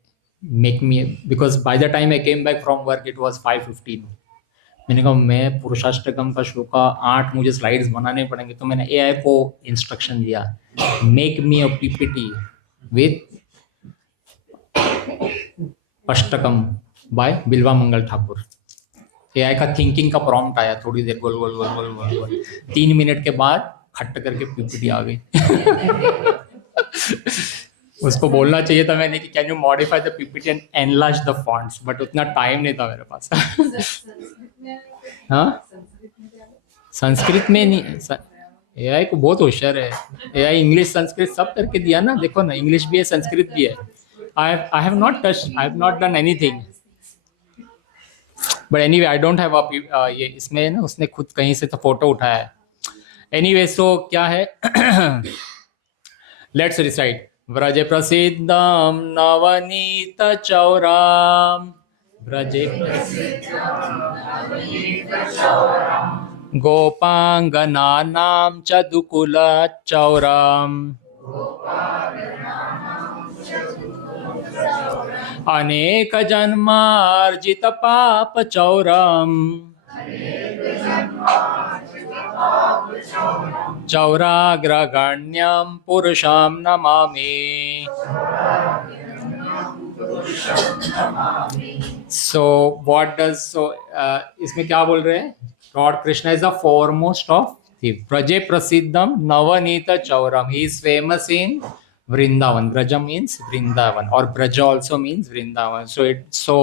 make me, because by the time I came back from work it was 5:15. मैंने कहा मैं पुरुषाष्टकम का श्लोका 8 मुझे स्लाइड्स बनाने पड़ेंगे। तो मैंने AI को इंस्ट्रक्शन दिया, make me a PPT with Ashtakam by Bilva Mangal Thakur. AI का थिंकिंग का प्रॉम्प्ट आया, थोड़ी देर गोल गोल गोल गोल गोल गोल, 3 मिनट के बाद खट्ट करके पीपीटी आ गई। उसको बोलना चाहिए था मैंने कि can you modify the PPT and enlarge the fonts, but उतना टाइम नहीं था मेरे पास। हाँ, संस्कृत में नहीं, AI को बहुत होशियार है। AI इंग्लिश संस्कृत सब करके दिया ना, देखो ना, इंग्लिश भी है संस्कृत भी है। I have not touched, I have not done anything, but anyway I don't have a ये इसमें ना, उसने खुद कहीं से तो फोटो उठाया है। एनीवे सो क्या है, लेट्स रिसाइट। व्रजे प्रसिद्धम नवनीत चौराम, व्रजे गोपांगनानां च दुकुल चौराम, अनेक जन्मार्जित पाप चौरम, चौराग्रगण्यं पुरुषं Namami. So what does, so इसमें क्या बोल रहे हैं, Lord Krishna is the foremost of the Braje Prasiddham Navanita Chauram. He is famous in Vrindavan. Braja means Vrindavan, or Braja also means Vrindavan. So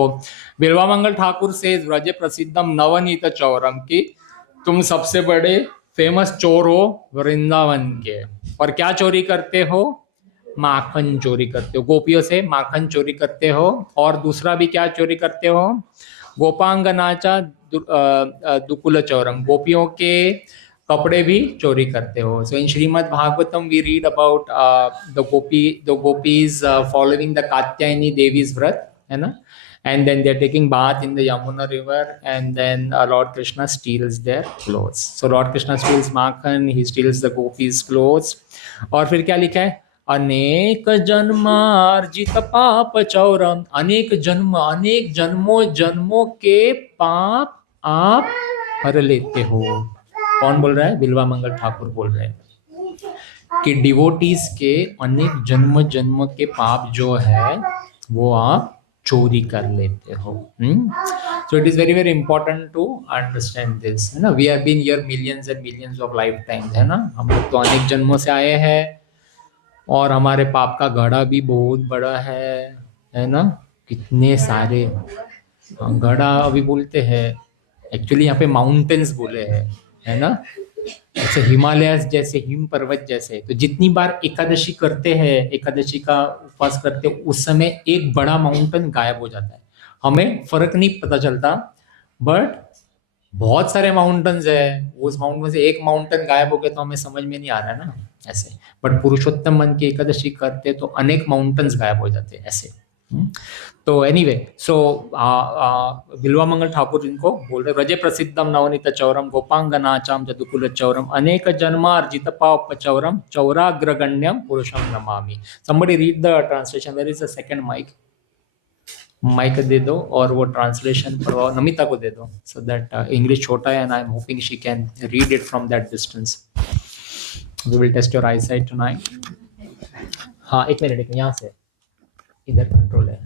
Bilwa Mangal Thakur says Braje Prasiddham Navanita Chauram कि तुम सबसे बड़े famous चोर हो वृंदावन के, और क्या चोरी करते हो, माखन चोरी करते हो, गोपियों से माखन चोरी करते हो, और दूसरा भी क्या चोरी करते हो, गोपांगनाचा दुकुल चौरम, गोपियों के कपड़े भी चोरी करते हो। So in Shrimad Bhagavatam we read about the gopis following the Katyayani devi's vrata, है ना, and then they're taking bath in the Yamuna river, and then Lord Krishna steals their clothes. So Lord Krishna steals makhan, he steals the gopis clothes, और फिर क्या लिखा है, अनेक जन्मार्जित पाप चौरम, अनेक जन्म, अनेक जन्मों जन्मों के पाप आप हर लेते हो। कौन बोल रहा है, बिल्वा मंगल ठाकुर बोल रहे हैं कि डिवोटीज के अनेक जन्म जन्म के पाप जो है वो आप चोरी कर लेते हो। So it is very very important to understand this, है ना। We have been here millions and millions of life times, है ना, हम लोग तो अनेक जन्मों से आए हैं, और हमारे पाप का घड़ा भी बहुत बड़ा है ना, कितने सारे, घड़ा अभी बोलते हैं, एक्चुअली यहाँ पे माउंटेन्स बोले हैं, है ना, जैसे हिमालय जैसे, हिम पर्वत जैसे। तो जितनी बार एकादशी करते हैं, एकादशी का उपवास करते हैं, उस समय एक बड़ा माउंटेन गायब हो जाता है, हमें फर्क नहीं पता चलता, बट बहुत सारे माउंटेन्स है, उस माउंटेन में से एक माउंटेन गायब हो गया तो हमें समझ में नहीं आ रहा है ना ऐसे। बट पुरुषोत्तम मन की एकादशी करते तो अनेक माउंटेन्स गायब हो जाते हैं ऐसे। तो एनीवे, सो बिल्वामंगल ठाकुर जिनको बोल रहे, व्रजे प्रसिद्धम नवनीत चौरम गोपांगनाचाम जदुकुल चौरम अनेक जन्मार्जित पाप चौरम चौराग्रगण्यम पुरुषम Namami. somebody read the translation, where is the second mic? Mic दे दो और वो ट्रांसलेशन पर नमिता को दे दो, सो दैट इंग्लिश छोटा है and I am hoping she can read it from that distance. We will test your eyesight tonight. हाँ, एक मिनट, यहाँ से इधर कंट्रोल है।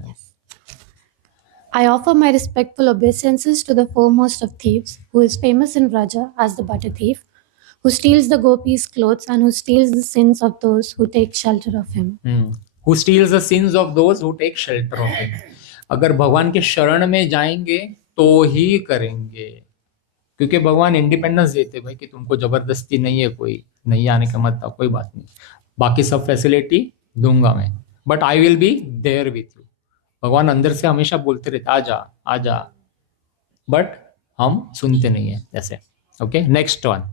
I offer my respectful obeisances to the foremost of thieves, who is famous in Vraja as the butter thief, who steals the gopis' clothes and who steals the sins of those who take shelter of him. Who steals the sins of those who take shelter of him. अगर भगवान के शरण में जाएंगे तो ही करेंगे, क्योंकि भगवान इंडिपेंडेंस देते भाई कि तुमको जबरदस्ती नहीं है, कोई नहीं आने का मत, कोई बात नहीं, बाकी सब फैसिलिटी दूंगा मैं, but I will be there with you. भगवान अंदर से हमेशा बोलते रहते आजा आजा, बट हम सुनते नहीं है ऐसे। ओके, नेक्स्ट वन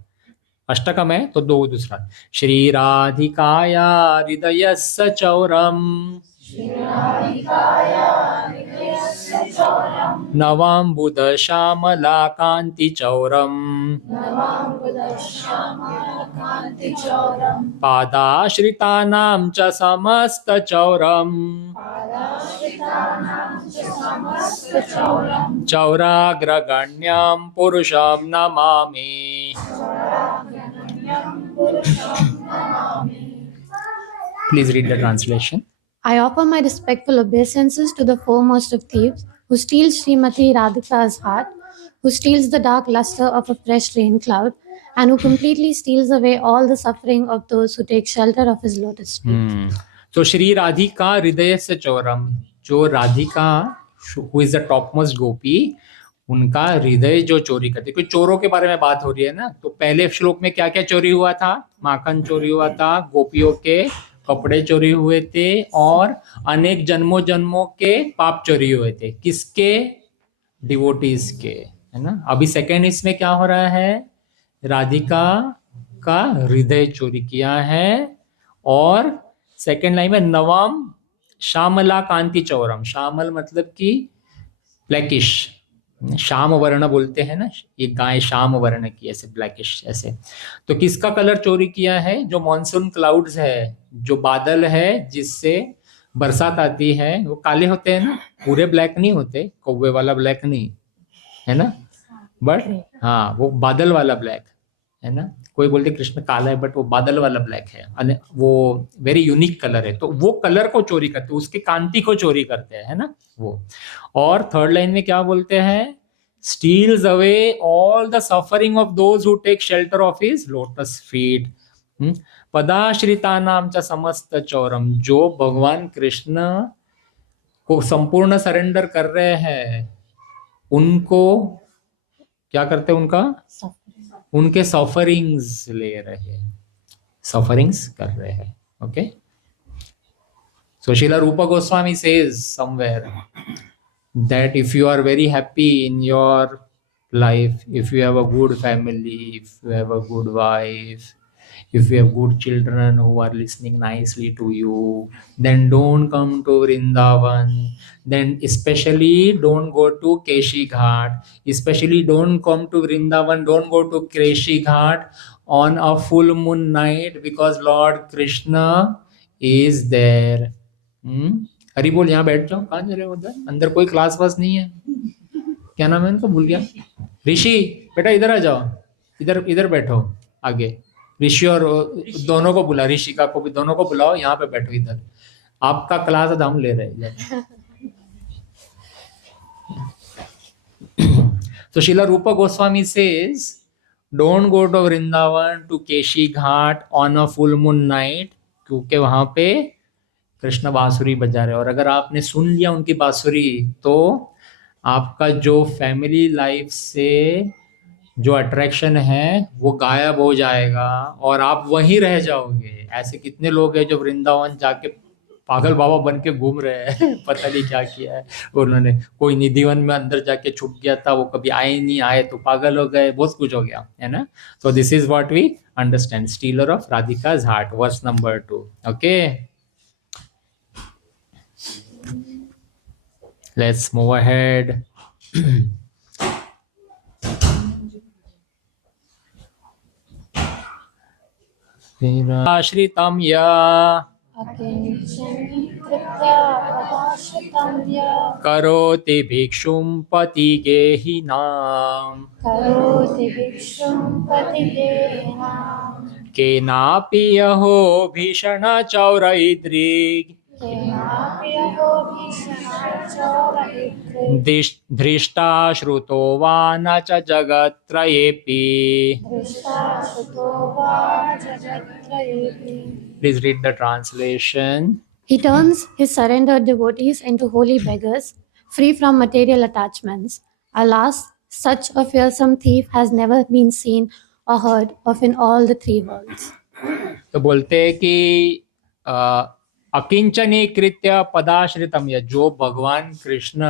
अष्टकम है तो दो दूसरा। श्री राधिकाया हृदयस्य चौरम नवाम्बुध श्यामला कांति चौरम पादाश्रितानां च समस्त चौरम चौराग्रगण्यं पुरुषं Namami. Please read the translation. I offer my respectful obeisances to the foremost of thieves, who steals Srimati Radhika's heart, who steals the dark luster of a fresh rain cloud, and who completely steals away all the suffering of those who take shelter of his lotus feet. So Shri Radhika Hridayasya Chauram, जो Radhika who is the topmost गोपी, उनका हृदय जो चोरी करते, क्योंकि चोरों के बारे में बात हो रही है ना, तो पहले श्लोक में क्या क्या चोरी हुआ था? माखन चोरी हुआ था, गोपियों के कपड़े चोरी हुए थे, और अनेक जन्मों जन्मों के पाप चोरी हुए थे। किसके? डिवोटीज के, है ना। अभी सेकेंड इसमें क्या हो रहा है? राधिका का हृदय चोरी किया है। और सेकेंड लाइन में नवम श्यामला कांति चौरम, श्यामल मतलब कि ब्लैकिश, श्याम वर्ण बोलते हैं ना, ये गाय श्याम वर्ण की, ऐसे ब्लैकिश ऐसे। तो किसका कलर चोरी किया है? जो मॉनसून क्लाउड्स है, जो बादल है जिससे बरसात आती है, वो काले होते हैं ना, पूरे ब्लैक नहीं होते, कौवे वाला ब्लैक नहीं है ना, बट हाँ वो बादल वाला ब्लैक है ना। कोई बोलते कृष्ण काला है, बट वो बादल वाला ब्लैक है, वो वेरी यूनिक कलर है। तो वो कलर को चोरी करते, उसकी कांति को चोरी करते हैं, है ना वो। और थर्ड लाइन में क्या बोलते हैं? Steals away all the suffering of those who take shelter of his lotus feet. पदाश्रिता नाम च समस्त चौरम, जो भगवान कृष्ण को संपूर्ण सरेंडर कर रहे हैं, उनको क्या करते हैं? उनके सफरिंग्स ले रहे हैं, सफरिंग्स कर रहे हैं। Okay, so Srila Rupa Goswami says somewhere that if you are very happy in your life, if you have a good family, if you have a good wife, if you have good children who are listening nicely to you, then don't come to Vrindavan. Then especially don't go to Keshi Ghat. Especially don't come to Vrindavan, don't go to Keshi Ghat on a full moon night, because Lord Krishna is there. हरी बोल, यहाँ बैठ जाओ। कहाँ जा रहे हो? उधर अंदर कोई क्लास वास नहीं है, क्या नाम है इनको, भूल गया। ऋषि बेटा इधर आ जाओ, इधर इधर बैठो आगे। ऋषि और दोनों को बुला, ऋषिका को भी, दोनों को बुलाओ, यहाँ पे बैठो इधर, आपका क्लास हम ले रहे हैं। तो Shrila Rupa Goswami says don't go to Vrindavan to Keshi Ghat on a full moon night, क्योंकि वहां पे कृष्ण बांसुरी बजा रहे। और अगर आपने सुन लिया उनकी बांसुरी, तो आपका जो फैमिली लाइफ से जो अट्रैक्शन है वो गायब हो जाएगा और आप वहीं रह जाओगे। ऐसे कितने लोग हैं जो वृंदावन जाके पागल बाबा बन के घूम रहे हैं पता नहीं क्या किया है उन्होंने। कोई निधिवन में अंदर जाके छुप गया था, वो कभी आए नहीं, आए तो पागल हो गए, बहुत कुछ हो गया है ना। So this is what we understand, stealer of Radhika's heart, verse number 2। Okay, let's move ahead. आश्रितम या करोति भिक्षुं पतिगेहिनाम् केनापि यहो भीषण चौरैद्रिग् धृष्टा श्रुतो वा न च जगत्त्रयेऽपि। Please read the translation. He turns his surrendered devotees into holy beggars, free from material attachments. Alas, such a fearsome thief has never been seen or heard of in all the three worlds. तो बोलते हैं कि अकिंचनी कृत्य पदाश्रितम, या जो भगवान कृष्ण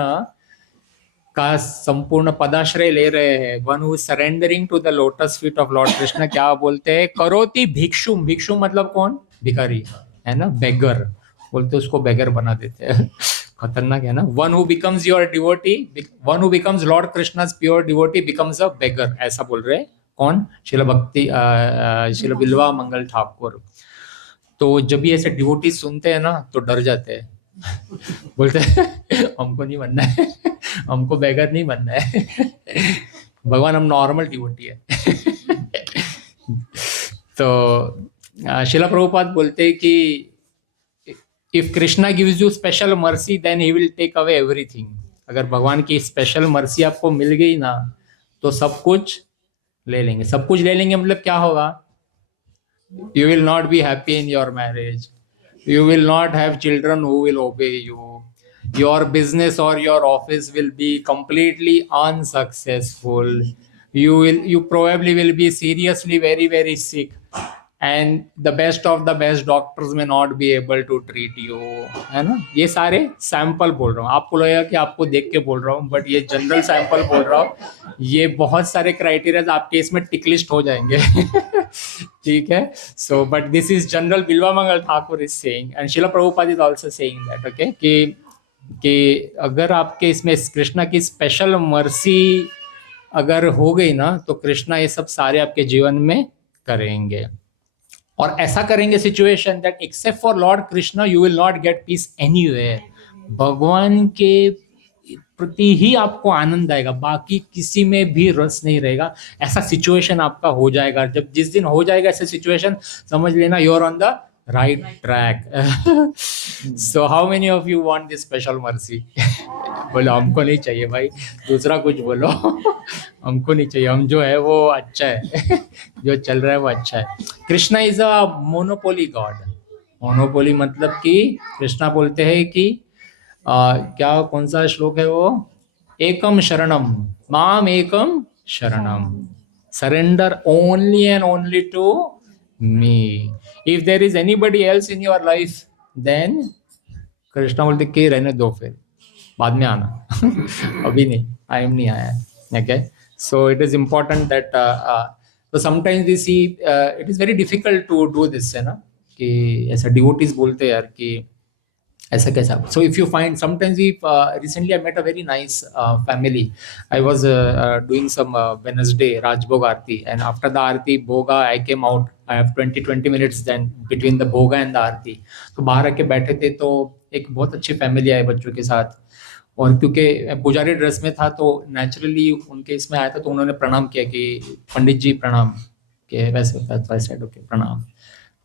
का संपूर्ण पदाश्रय ले रहे हैं, one who surrendering to the lotus feet of lord Krishna, क्या बोलते हैं, करोति भिक्षुम। भिक्षुम मतलब कौन? भिखारी है ना, बेगर बोलते, उसको बेगर बना देते हैं खतरनाक है ना। One who becomes your devotee, one who becomes lord Krishna's pure devotee becomes a beggar, ऐसा बोल रहे हैं कौन? शिल भक्ति शिल बिल्वा मंगल ठाकुर। तो जब भी ऐसे डिवोटी सुनते हैं ना तो डर जाते हैं बोलते हैं हमको नहीं बनना है, हमको बेगर नहीं बनना है भगवान हम नॉर्मल डिवोटी है तो शिला प्रभुपाद बोलते हैं कि if Krishna gives you special mercy then he will take away everything. अगर भगवान की स्पेशल मर्सी आपको मिल गई ना तो सब कुछ ले लेंगे। सब कुछ ले लेंगे मतलब क्या होगा? You will not be happy in your marriage. You will not have children who will obey you. Your business or your office will be completely unsuccessful. You probably will be seriously very, very sick. And the best of the best doctors may not be able to treat you. है ना? ये सारे sample बोल रहा हूँ, आपको लगेगा कि आपको देख के बोल रहा हूँ, बट ये जनरल सैंपल बोल रहा हूँ। ये बहुत सारे क्राइटेरिया आपके इसमें टिकलिस्ट हो जाएंगे ठीक है। So but this is general, Bilva Mangal Thakur is saying and Shrila Prabhupada is also saying that, okay, कि अगर आपके इसमें कृष्णा की स्पेशल मर्सी अगर हो गई ना तो कृष्णा ये सब सारे आपके जीवन में करेंगे। और ऐसा करेंगे situation that except for Lord Krishna you will not gate piece anywhere. भगवान के प्रति ही आपको आनंद आएगा, बाकी किसी में भी रस नहीं रहेगा। ऐसा सिचुएशन आपका हो जाएगा। जब जिस दिन हो जाएगा ऐसा सिचुएशन, समझ लेना you are on the right track. So how many of you want this special mercy? बोलो हमको नहीं चाहिए भाई, दूसरा कुछ बोलो हमको नहीं चाहिए, हम जो है वो अच्छा है जो चल रहा है वो अच्छा है। Krishna is a monopoly God. Monopoly मतलब कि कृष्णा बोलते हैं कि क्या, कौन सा श्लोक है वो? एकम शरणम माम एकम शरणम, surrender only and only to me. If there is anybody else in your life then Krishna बोलते कि रहने दो, फिर बाद में आना अभी नहीं, टाइम नहीं आया है। Okay, so it is important that तो sometimes we see it is very difficult to do this, है ना, कि ऐसा डिवोटीज बोलते हैं यार कि ऐसा कैसा। So if you find sometimes we recently I met a very nice family. I was doing some Wednesday Rajbhog aarti and after the aarti bhoga I came out. I have 20 minutes then between the bhoga and the aarti. तो बाहर आके बैठे थे तो एक बहुत अच्छी family I बच्चों के साथ, और क्योंकि पुजारी ड्रेस में था तो नेचुरली उनके इसमें आया था, तो उन्होंने प्रणाम किया कि पंडित जी प्रणाम, कि वैसे ओके प्रणाम।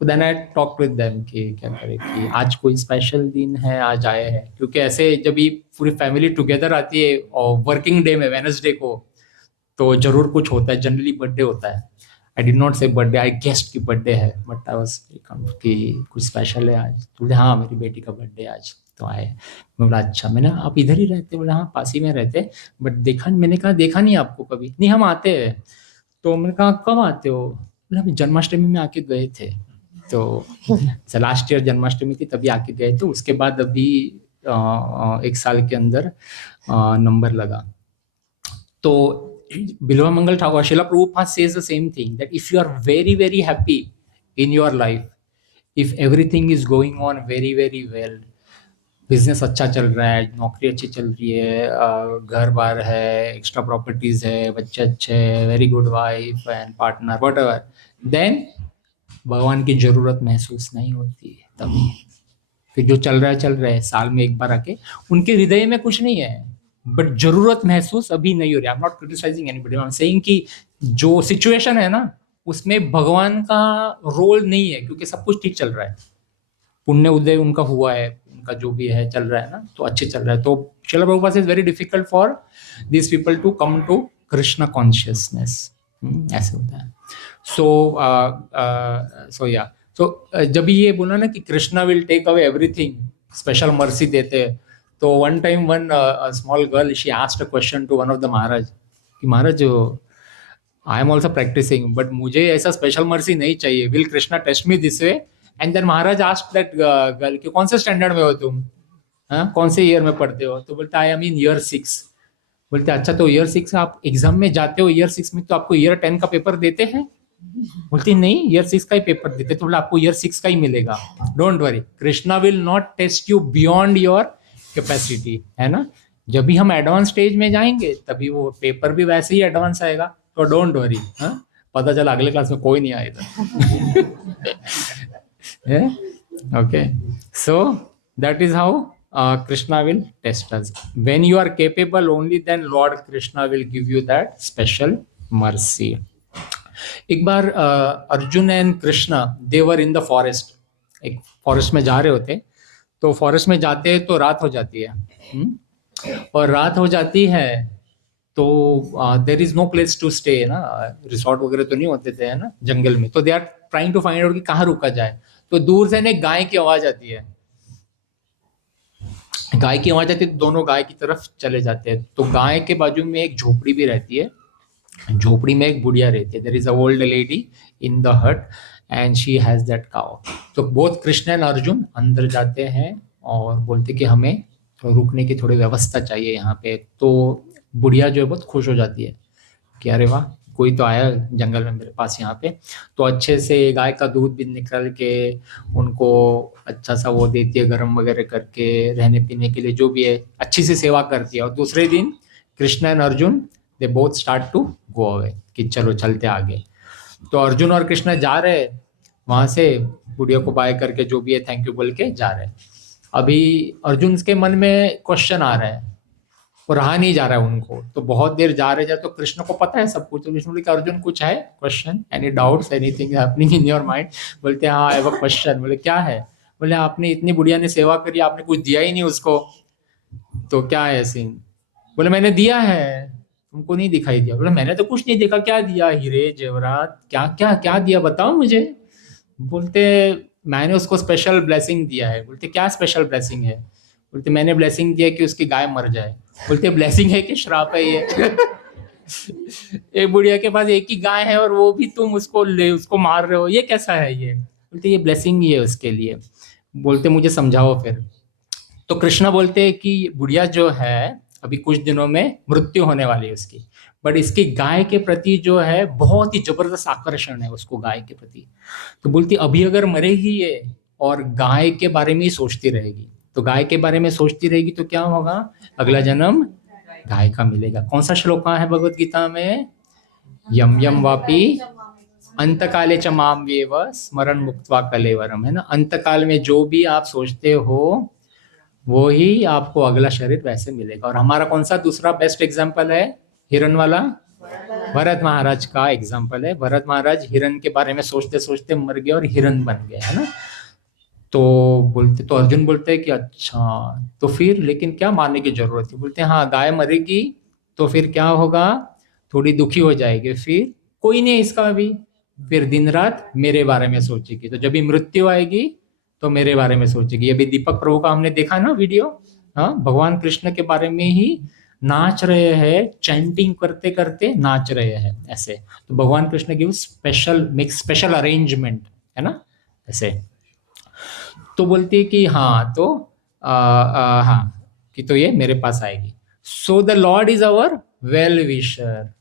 तो then I talk with them कि क्या करें कि आज कोई स्पेशल दिन है, आज आए हैं, क्योंकि ऐसे जब भी पूरी फैमिली टुगेदर आती है और वर्किंग डे में वेडनेसडे को तो जरूर कुछ होता है, जनरली बर्थडे होता है। आई डिड नॉट से बर्थडे, आई गेस्ट की बर्थडे है, बट आई वाज कि कुछ स्पेशल है आज। तो बोले हाँ मेरी बेटी का बर्थडे आज, तो आए। मैं बोला अच्छा, मैंने आप इधर ही रहते? बोले हाँ पास ही में रहते, बट देखा, मैंने कहा देखा नहीं आपको कभी? नहीं हम आते हैं। तो मैंने कहा कब आते हो? बोले हम जन्माष्टमी में आके गए थे। तो लास्ट ईयर जन्माष्टमी थी तभी आके गए थे, उसके बाद अभी 1 साल के अंदर नंबर लगा। तो बिल्वा मंगल ठाकुर शिला Prabhupada says the same thing, that if you are very very happy in your life, if everything is going on very very well, business अच्छा चल रहा है, नौकरी अच्छी चल रही है, घर बार है, एक्स्ट्रा प्रॉपर्टीज है, बच्चे अच्छे, very good wife and partner whatever, then भगवान की जरूरत महसूस नहीं होती है तभी। फिर जो चल रहा है, साल में एक बार आके उनके हृदय में कुछ नहीं है, बट जरूरत महसूस अभी नहीं हो रही। I am not criticising anybody, I am saying कि जो सिचुएशन है ना उसमें भगवान का रोल नहीं है, क्योंकि सब कुछ ठीक चल रहा है, पुण्य उदय उनका हुआ है, उनका जो भी है चल रहा है ना, तो अच्छे चल रहा है। तो Srila Prabhupada is very difficult for this people to come to Krishna consciousness, ऐसे होता है। सो या जब ये बोला ना कि Krishna will take away everything, special mercy देते हैं, तो one time one small girl she asked a question to one of the Maharaj कि Maharaj I am also practicing but मुझे ऐसा स्पेशल मर्सी नहीं चाहिए, will Krishna test me this way? And then Maharaj asked that girl कि कौन से स्टैंडर्ड में हो तुम, हाँ कौन से ईयर में पढ़ते हो? तो बोलते आई एम इन ईयर 6। बोलते अच्छा तो ईयर 6 आप एग्जाम में जाते हो, ईयर 6 में तो आपको ईयर 10 का पेपर देते हैं? बोलती नहीं, ईयर 6 का ही पेपर देते। तो बोला आपको ईयर 6 का ही मिलेगा, don't worry, Krishna will not test you beyond your capacity, है ना। जब भी हम एडवांस स्टेज में जाएंगे तभी वो पेपर भी वैसे ही एडवांस आएगा, तो डोंट वरी। हाँ पता चला अगले क्लास में कोई नहीं आएगा। Okay, so that is how Krishna will test us. When you are capable, only then Lord Krishna will give you that special mercy. एक बार Arjun and Krishna they were in the forest, एक फॉरेस्ट में जा रहे होते, तो फॉरेस्ट में जाते हैं तो रात हो जाती है, और रात हो जाती है तो there is no place to stay ना, रिसोर्ट वगैरह तो नहीं होते थे है ना जंगल में, तो they are trying to find out कि कहाँ रुका जाए। तो दूर से एक गाय की आवाज आती है, गाय की आवाज आती है तो दोनों गाय की तरफ चले जाते हैं। तो गाय के बाजू में एक झोपड़ी भी रहती है, झोपड़ी में एक बुढ़िया रहती है, there is a old lady in the hut and she has that cow. तो बोथ कृष्ण एंड अर्जुन अंदर जाते हैं और बोलते कि हमें रुकने की थोड़ी व्यवस्था चाहिए यहाँ पे। तो बुढ़िया जो है बहुत खुश हो जाती है कि अरे वाह कोई तो आया जंगल में मेरे पास यहाँ पे, तो अच्छे से गाय का दूध भी निकाल के उनको अच्छा सा वो देती है, गरम वगैरह करके रहने पीने के लिए जो भी है अच्छी सी सेवा करती है। और दूसरे दिन Krishna and Arjun they both start to go away कि चलो चलते आगे। तो अर्जुन और कृष्ण जा रहे वहां से, बुढ़िया को बाय करके जो भी है थैंक यू बोल के जा रहे। अभी अर्जुन के मन में क्वेश्चन आ रहा है, वो रहा नहीं जा रहा है उनको, तो बहुत देर जा रहे तो कृष्ण को पता है सब कुछ। तो कृष्ण बोले कि अर्जुन कुछ है question, any doubts, anything happening in your mind? बोलते हैं हाँ आई हैव अ क्वेश्चन। बोले क्या है? बोले आपने इतनी बुढ़िया ने सेवा करी, आपने कुछ दिया ही नहीं उसको, तो क्या है सीन? बोले मैंने दिया है, तुमको नहीं दिखाई दिया? बोले मैंने तो कुछ नहीं देखा, क्या दिया? हीरे जेवरात क्या क्या क्या दिया बताओ मुझे। बोलते मैंने उसको स्पेशल ब्लेसिंग दिया है। बोलते क्या स्पेशल ब्लेसिंग है? बोलते मैंने ब्लेसिंग दिया कि उसकी गाय मर जाए। बोलते ब्लेसिंग है कि श्राप है ये? एक बुढ़िया के पास एक ही गाय है और वो भी तुम उसको मार रहे हो, ये कैसा है ये? बोलते ये ब्लेसिंग ही है उसके लिए। बोलते मुझे समझाओ फिर। तो कृष्णा बोलते हैं कि बुढ़िया जो है अभी कुछ दिनों में मृत्यु होने वाली है उसकी, बट इसकी गाय के प्रति जो है बहुत ही जबरदस्त आकर्षण है उसको गाय के प्रति। तो बोलती अभी अगर मरेगी ये और गाय के बारे में ही सोचती रहेगी, तो गाय के बारे में सोचती रहेगी तो क्या होगा? अगला जन्म गाय का मिलेगा। कौन सा श्लोक है भगवत गीता में? यम यम वापी अंतकाले च माम वेव स्मरण मुक्त्वा कलेवरम, है ना। अंतकाल में जो भी आप सोचते हो वो ही आपको अगला शरीर वैसे मिलेगा। और हमारा कौन सा दूसरा बेस्ट एग्जाम्पल है? हिरण वाला भरत महाराज का एग्जाम्पल है। भरत महाराज हिरण के बारे में सोचते सोचते मर गए और हिरण बन गए, है ना। तो अर्जुन बोलते हैं कि अच्छा तो फिर लेकिन क्या मानने की जरूरत है? बोलते हैं हाँ गाय मरेगी तो फिर क्या होगा? थोड़ी दुखी हो जाएगी, फिर कोई नहीं इसका अभी, फिर दिन रात मेरे बारे में सोचेगी, तो जब भी मृत्यु आएगी तो मेरे बारे में सोचेगी। अभी दीपक प्रभु का हमने देखा ना वीडियो, हाँ भगवान कृष्ण के बारे में ही नाच रहे हैं, चैंटिंग करते करते नाच रहे हैं ऐसे। तो भगवान Krishna give special mix special arrangement, है ना ऐसे। तो बोलती है कि हाँ तो हाँ कि तो ये मेरे पास आएगी। So the lord is our well wisher,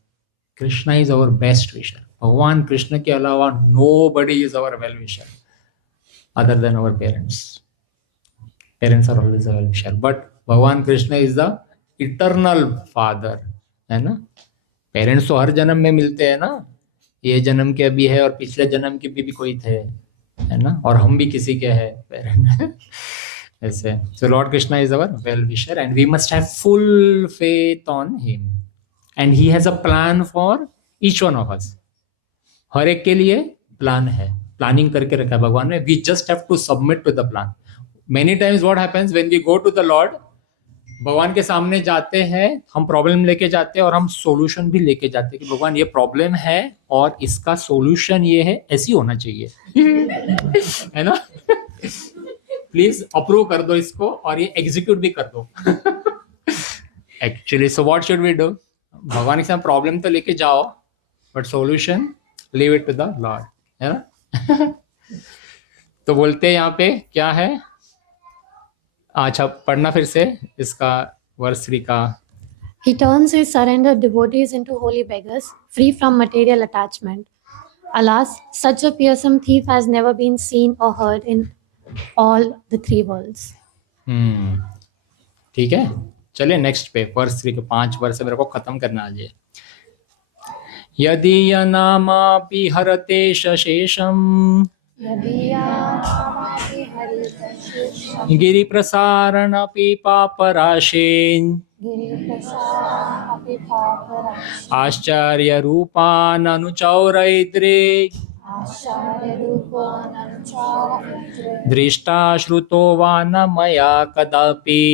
Krishna is our best wisher. भगवान कृष्ण के अलावा nobody is our well wisher other than our parents. Parents are always a well wisher, but Bhagwan Krishna is the eternal father, है ना। Parents तो हर जन्म में मिलते हैं ना, ये जन्म के भी है और पिछले जन्म के भी कोई थे, है ना, और हम भी किसी के हैं पेरेंट ऐसे। So lord Krishna is our well wisher and we must have full faith on him and he has a plan for each one of us. हर एक के लिए प्लान है, प्लानिंग करके रखा है भगवान ने। We just have to submit to the plan. Many times what happens when we go to the lord, भगवान के सामने जाते हैं, हम प्रॉब्लम लेके जाते हैं और हम सॉल्यूशन भी लेके जाते हैं कि भगवान ये प्रॉब्लम है और इसका सॉल्यूशन ये है, ऐसी होना चाहिए है ना, प्लीज अप्रूव कर दो इसको और ये एग्जीक्यूट भी कर दो actually. So what should we do? भगवान के सामने प्रॉब्लम तो लेके जाओ but solution leave it to the lord, है ना तो बोलते हैं यहाँ पे क्या है, अच्छा पढ़ना फिर से इसका वर्स 3 का। He turns his surrendered devotees into holy beggars, free from material attachment. Alas, such a fearsome thief has never been seen or heard in all the 3 worlds. ठीक है, चलिए नेक्स्ट पे वर्स 3 के 5 वर्ष मेरे को खत्म करना आज। यदि यनामापि हरते शेषम गिरिप्रसारणपि पापराशेन् आश्चर्यरूपान् अनुचौरैद्रे दृष्टा श्रुतो वा न मया कदापि।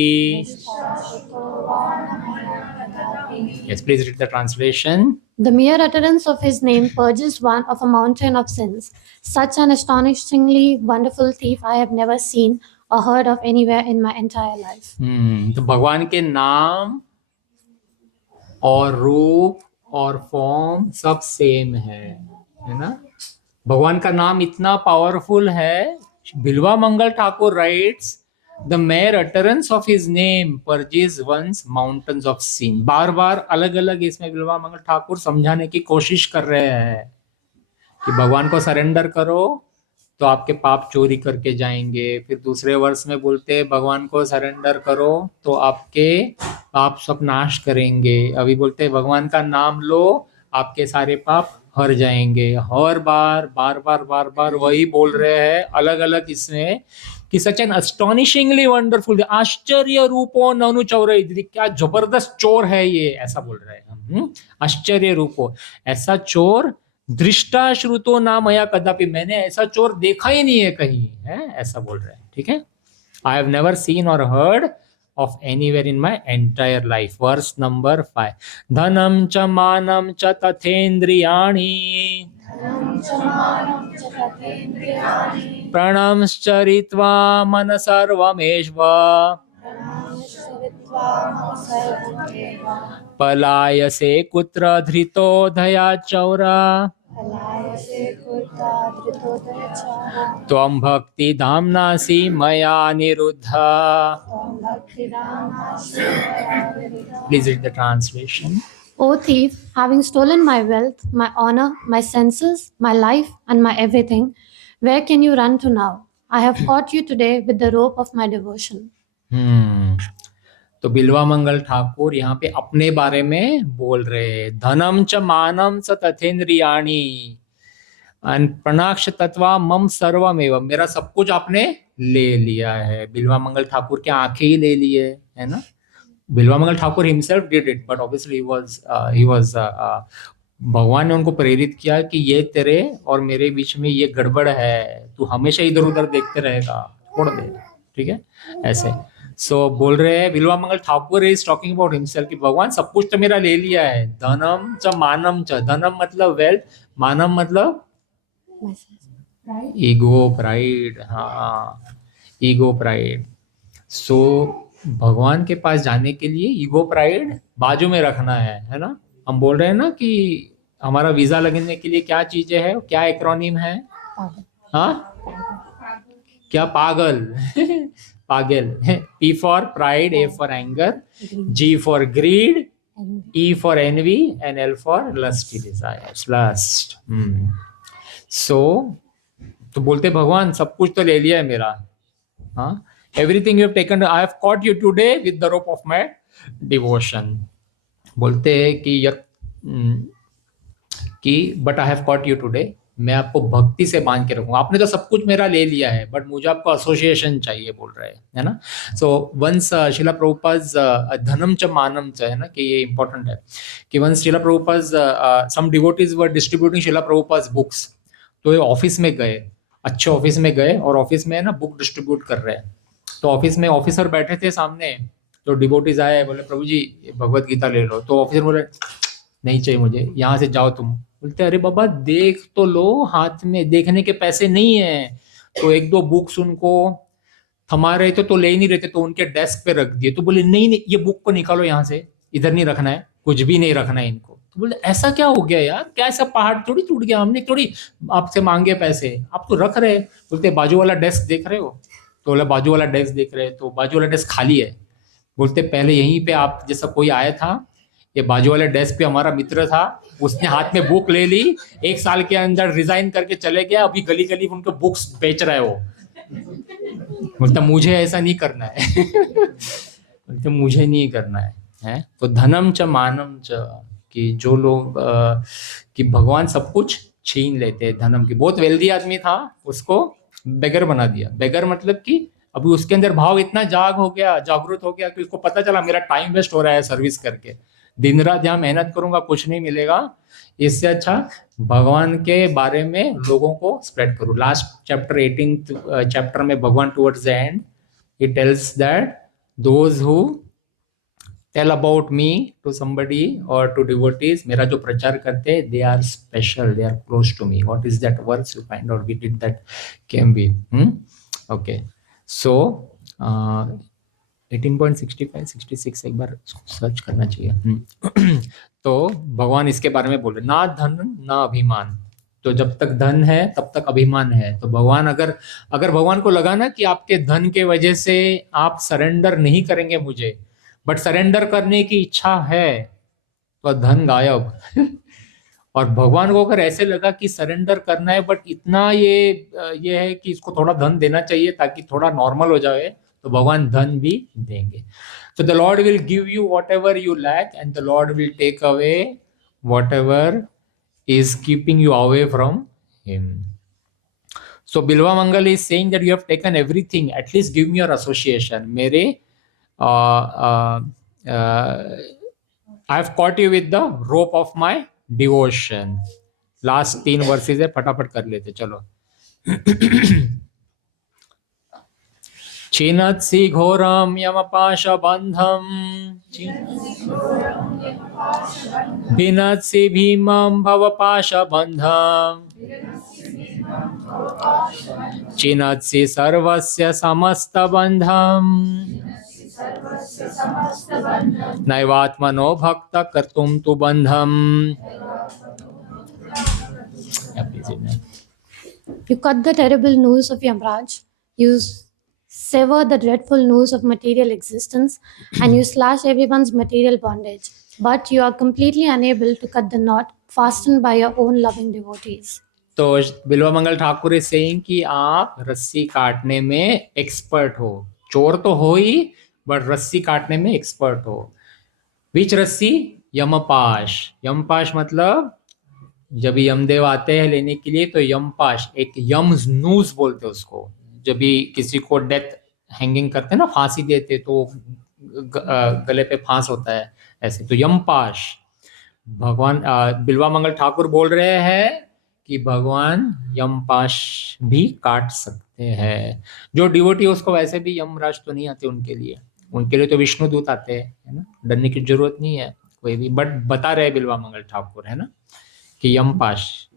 Yes, please read the translation. The mere utterance of his name purges one of a mountain of sins. Such an astonishingly wonderful thief I have never seen or heard of anywhere in my entire life. तो भगवान के नाम और रूप और form सब same है ना। भगवान का नाम इतना पावरफुल है, Bilva Mangal Thakur writes the mere utterance of his name purges once mountains of sin. बार बार अलग अलग इसमें बिल्वा मंगल ठाकुर समझाने की कोशिश कर रहे हैं कि भगवान को सरेंडर करो तो आपके पाप चोरी करके जाएंगे। फिर दूसरे वर्ष में बोलते हैं भगवान को सरेंडर करो तो आपके पाप सब नाश करेंगे। अभी बोलते हैं भगवान का नाम लो आपके सारे पाप हर जाएंगे। हर बार बार बार बार बार वही बोल रहे हैं अलग अलग इसमें कि सच एन अस्टॉनिशिंगली वंडरफुल, आश्चर्य रूपो ननु चौर, क्या जबरदस्त चोर है ये, ऐसा बोल रहे हैं हम। आश्चर्य रूपो, ऐसा चोर दृष्टा श्रुतो ना मया कदापि, मैंने ऐसा चोर देखा ही नहीं है कहीं, है ऐसा बोल रहे हैं। ठीक है, आई हैव नेवर सीन और heard of anywhere in my entire life. Verse number 5. Dhanam cha manam cha tathendriyani pranamscharitva manasarvameshva palayase kutra dhrito dhaya chaura त्वं भक्ति धाम्नासि मया निरुद्धा। Please read the translation. O thief, having stolen my wealth, my honor, my senses, my life, and my everything, where can you run to now? I have caught you today with the rope of my devotion. तो बिल्वा मंगल ठाकुर यहाँ पे अपने बारे में बोल रहे, धनम च मानम च तथेन्द्रियाणि प्रणाक्ष तत्वा मम सर्वमेव, मेरा सब कुछ आपने ले लिया है। बिल्वा मंगल ठाकुर की आंखें ही ले लिए, है ना। Bilva Mangal Thakur himself did it but obviously he was भगवान ने उनको प्रेरित किया कि ये तेरे और मेरे बीच में ये गड़बड़ है, तू हमेशा इधर उधर देखते रहेगा, छोड़ दे। ठीक है, ऐसे सो बोल रहे हैं Bilva Mangal Thakur is talking about himself कि भगवान सब कुछ तो मेरा ले लिया है। धनम च मानम च, धनम मतलब वेल्थ, मानम मतलब ईगो प्राइड, हाँ ईगो प्राइड। सो भगवान के पास जाने के लिए ईगो प्राइड बाजू में रखना है ना। हम बोल रहे हैं ना कि हमारा वीजा लगने के लिए क्या चीजें है, क्या एक्रोनिम है? हाँ, क्या? पागल पागल। P for pride, A for anger, G for greed, E for envy and L for lusty desires, lust. So तो बोलते भगवान सब कुछ तो ले लिया है मेरा, हाँ, everything you have taken, I have caught you today with the rope of my devotion. बोलते हैं कि but I have caught you today, मैं आपको भक्ति से बांध के रखूंगा। आपने तो सब कुछ मेरा ले लिया है, बट मुझे आपको एसोसिएशन चाहिए, बोल रहे हैं, है ना। सो वंस शिला प्रभुपाद धनम च मानम च, है ना, कि ये इंपॉर्टेंट है कि वंस शिला प्रभुपाद सम डिवोटीज वर डिस्ट्रीब्यूटिंग शिला प्रभुपाद बुक्स। तो ये ऑफिस में गए, अच्छे ऑफिस में गए और ऑफिस में ना बुक डिस्ट्रीब्यूट कर रहे हैं। तो ऑफिस में ऑफिसर बैठे थे सामने, तो डिवोटीज आए, बोले प्रभु जी भगवत गीता ले लो। तो ऑफिसर बोले नहीं चाहिए मुझे, यहाँ से जाओ तुम। बोलते अरे बाबा देख तो लो, हाथ में देखने के पैसे नहीं है। तो एक दो बुक्स उनको थमा रहे थे तो ले ही नहीं रहते, तो उनके डेस्क पे रख दिए। तो बोले नहीं नहीं, ये बुक को निकालो यहाँ से, इधर नहीं रखना है, कुछ भी नहीं रखना है इनको। तो बोले ऐसा क्या हो गया यार, क्या ऐसा पहाड़ थोड़ी टूट गया, हमने थोड़ी आपसे मांगे पैसे, आप तो रख रहे। बोलते बाजू वाला डेस्क देख रहे हो? तो बोला बाजू वाला डेस्क देख रहे, तो बाजू वाला डेस्क खाली है। बोलते पहले यहीं पे आप जैसा कोई आया था, ये बाजू वाले डेस्क पे हमारा मित्र था, उसने हाथ में बुक ले ली, 1 साल के अंदर रिजाइन करके चले गया, अभी गली गली उनको बुक्स बेच रहा है वो। बोलता मुझे ऐसा नहीं करना है। बोलते मुझे नहीं करना है। तो धनम च मानम च, कि जो लोग कि भगवान सब कुछ छीन लेते हैं धनम की। बहुत वेल्दी आदमी था, उसको बेगर बना दिया। बेगर मतलब कि अभी उसके अंदर भाव इतना जागृत हो गया कि उसको पता चला मेरा टाइम वेस्ट हो रहा है सर्विस करके, दिन रात जहाँ मेहनत करूंगा कुछ नहीं मिलेगा, इससे अच्छा भगवान के बारे में लोगों को स्प्रेड करूं। लास्ट चैप्टर 18 चैप्टर में भगवान towards the end he tells that those who tell about me to somebody और टू डिवोटीज, मेरा जो प्रचार करते हैं, they are special, they are close to me. What is that words, you find out, we did that KMB. Okay, so 18.65 66 एक बार search करना चाहिए। तो भगवान इसके बारे में बोल रहे, ना धन ना अभिमान। तो जब तक धन है तब तक अभिमान है। तो भगवान अगर भगवान को लगा ना कि आपके धन के वजह से आप सरेंडर नहीं करेंगे मुझे, बट सरेंडर करने की इच्छा है, तो धन गायब। और भगवान को अगर ऐसे लगा कि सरेंडर करना है, बट इतना ये है कि इसको थोड़ा धन देना चाहिए ताकि थोड़ा नॉर्मल हो जाए, तो भगवान धन भी देंगे। So the Lord will give you whatever you lack, and the Lord will take away whatever is keeping you away from Him. So Bilva Mangal is saying that you have taken everything. At least give me your association. I have caught you with the rope of my devotion. Last 3 verses है, फटाफट कर लेते चलो। छिनत्सि घोरम यमपाशबन्धं, भिनत्सि भीमं भवपाशबन्धं, छिनत्सि सर्वस्य समस्तबन्धं, नैवात्मनो भक्त कर्तुं तु बन्धम्। You cut the terrible noose of Yamraj, you sever the dreadful noose of material existence, and you slash everyone's material bondage. But you are completely unable to cut the knot fastened by your own loving devotees. तो बिल्वा Mangal Thakur is saying कि आप रस्सी काटने में expert हो। चोर तो हो ही, बट रस्सी काटने में एक्सपर्ट हो। विच रस्सी? यमपाश। यमपाश मतलब जब यमदेव आते हैं लेने के लिए, तो यमपाश, एक यम्स नूज बोलते हैं उसको। जब भी किसी को डेथ हैंगिंग करते हैं ना, फांसी देते, तो गले पे फांस होता है ऐसे, तो यमपाश। भगवान बिल्वा मंगल ठाकुर बोल रहे हैं कि भगवान यमपाश भी काट सकते हैं। जो डिवोटी है उसको वैसे भी यमराज तो नहीं आते उनके लिए तो विष्णु दूत आते हैं, है ना, डरने की जरूरत नहीं है कोई भी। बट बता रहे बिल्वा मंगल ठाकुर, है ना, कि यमपाश।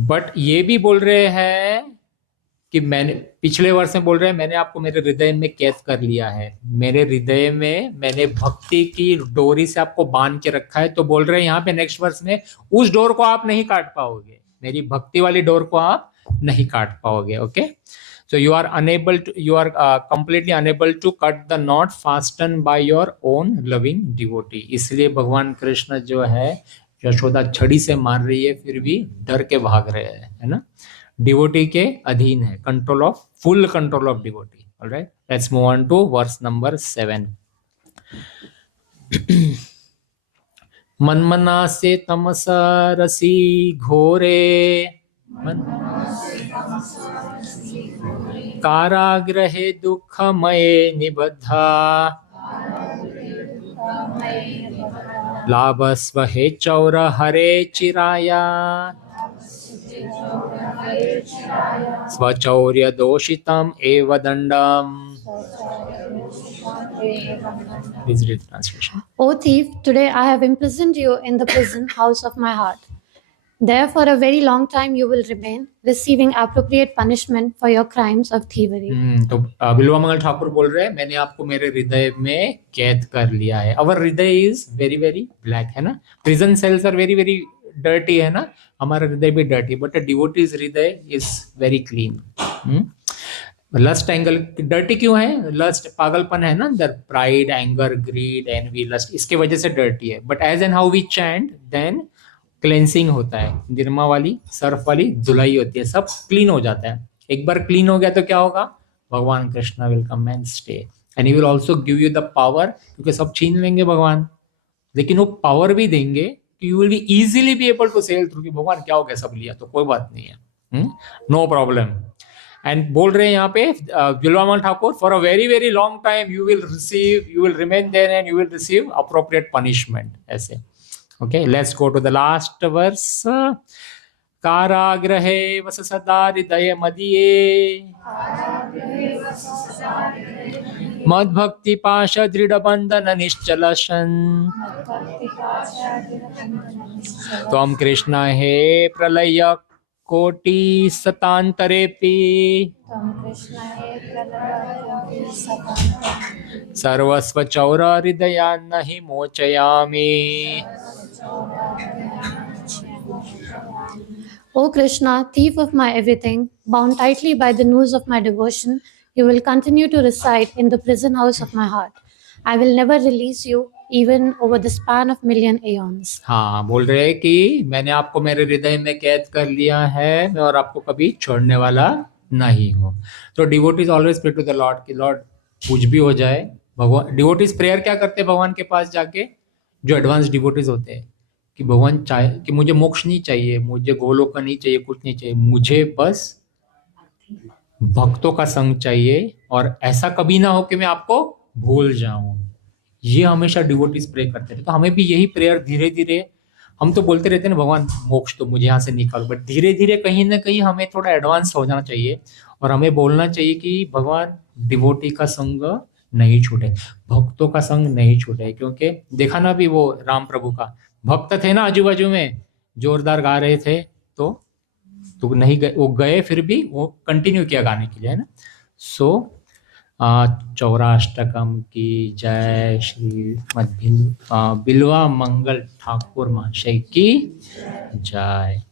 बट ये भी बोल रहे हैं कि मैंने पिछले वर्ष में बोल रहे हैं मैंने आपको मेरे हृदय में कैद कर लिया है, मेरे हृदय में मैंने भक्ति की डोरी से आपको बांध के रखा है। तो बोल रहे हैं यहाँ पे नेक्स्ट वर्ष में उस डोर को आप नहीं काट पाओगे, मेरी भक्ति वाली डोर को आप नहीं काट पाओगे। Okay, so you are completely unable to cut the knot fastened by your own loving devotee। इसलिए भगवान कृष्ण जो है यशोदा छड़ी से मार रही है फिर भी डर के भाग रहे हैं, है ना, डिवोटी के अधीन है, full control of devotee. Alright, let's move on to verse number 7। मनमना से तमसा रसी घोरे, कारागृहे दुःखमये निबद्धा, लाभस्व हे चौर हरे चिराया, स्वचौर्य दोषितम एव दंडम। Please read the translation. O thief, today I have imprisoned you in the prison house of my heart. There for a very long time you will remain, receiving appropriate punishment for your crimes of thievery. तो बिल्वा मंगल ठाकुर बोल रहे हैं मैंने आपको मेरे हृदय में कैद कर लिया है। अवर हृदय इज वेरी वेरी ब्लैक, है ना, prison cells are very very dirty, है ना, हमारा हृदय भी डर्टी, बट अ डिवोटीज हृदय is very clean. Lust angle dirty क्यों है? लस्ट पागलपन है ना अंदर, pride, anger, greed, envy, lust, इसके वजह से डर्टी है। But as and how we chant then cleansing होता है, निरमा वाली सर्फ वाली धुलाई होती है, सब क्लीन हो जाता है। एक बार क्लीन हो गया तो क्या होगा? भगवान Krishna will come and stay and he will also give you the power, क्योंकि सब छीन लेंगे भगवान, लेकिन वो पावर भी देंगे कि you will be easily be able to sail through, कि भगवान क्या हो गया, सब लिया तो कोई बात नहीं है, नो प्रॉब्लम। एंड बोल रहे हैं यहाँ पे Bilva Thakur, for a very very long time you will remain there and you will receive appropriate punishment, ऐसे। Okay, let's go to the last verse. कारागृहे वस सदा हृदय मदीये, मद्भक्ति पाश दृढ़ बंधन निश्चलशन, त्वं कृष्ण हे प्रलय कोटि सतांतरेपि, सर्वस्व चौर हृदया नहि मोचयामि। O Krishna, thief of my everything, bound tightly by the noose of my devotion, you will continue to reside in the prison house of my heart. I will never release you, even over the span of million aeons. हाँ, बोल रहे हैं कि मैंने आपको मेरे हृदय में कैद कर लिया है और आपको कभी छोड़ने वाला नहीं हूँ। तो devotees always pray to the lord कि लॉर्ड कुछ भी हो जाए, भगवान, डिवोटीज प्रेयर क्या करते हैं भगवान के पास जाके, जो एडवांस डिवोटीज होते हैं, कि भगवान चाहे कि मुझे मोक्ष नहीं चाहिए, मुझे गोलोक नहीं चाहिए, कुछ नहीं चाहिए, मुझे बस भक्तों का संग चाहिए और ऐसा कभी ना हो कि मैं आपको भूल जाऊं। ये हमेशा डिवोटीज प्रे करते थे। तो हमें भी यही प्रेयर धीरे धीरे, हम तो बोलते रहते हैं ना भगवान मोक्ष तो मुझे यहाँ से निकालो, बट धीरे धीरे कहीं ना कहीं हमें थोड़ा एडवांस हो जाना चाहिए और हमें बोलना चाहिए कि भगवान डिवोटी का संग नहीं छूटे, भक्तों का संग नहीं छूटे। क्योंकि देखा ना भी वो राम प्रभु का भक्त थे ना आजू बाजू में, जोरदार गा रहे थे तो नहीं गए, वो गए फिर भी वो कंटिन्यू किया गाने के लिए, है ना। सो चौराष्टकम की जय, श्री बिल्वा मंगल ठाकुर महाशय की जय।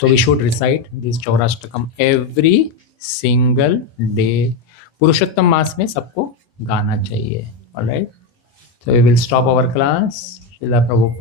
So we should recite this Chaurashtakam every single day. Purushottam Maas में सबको गाना चाहिए। Alright, so we will stop our class. Srila Prabhu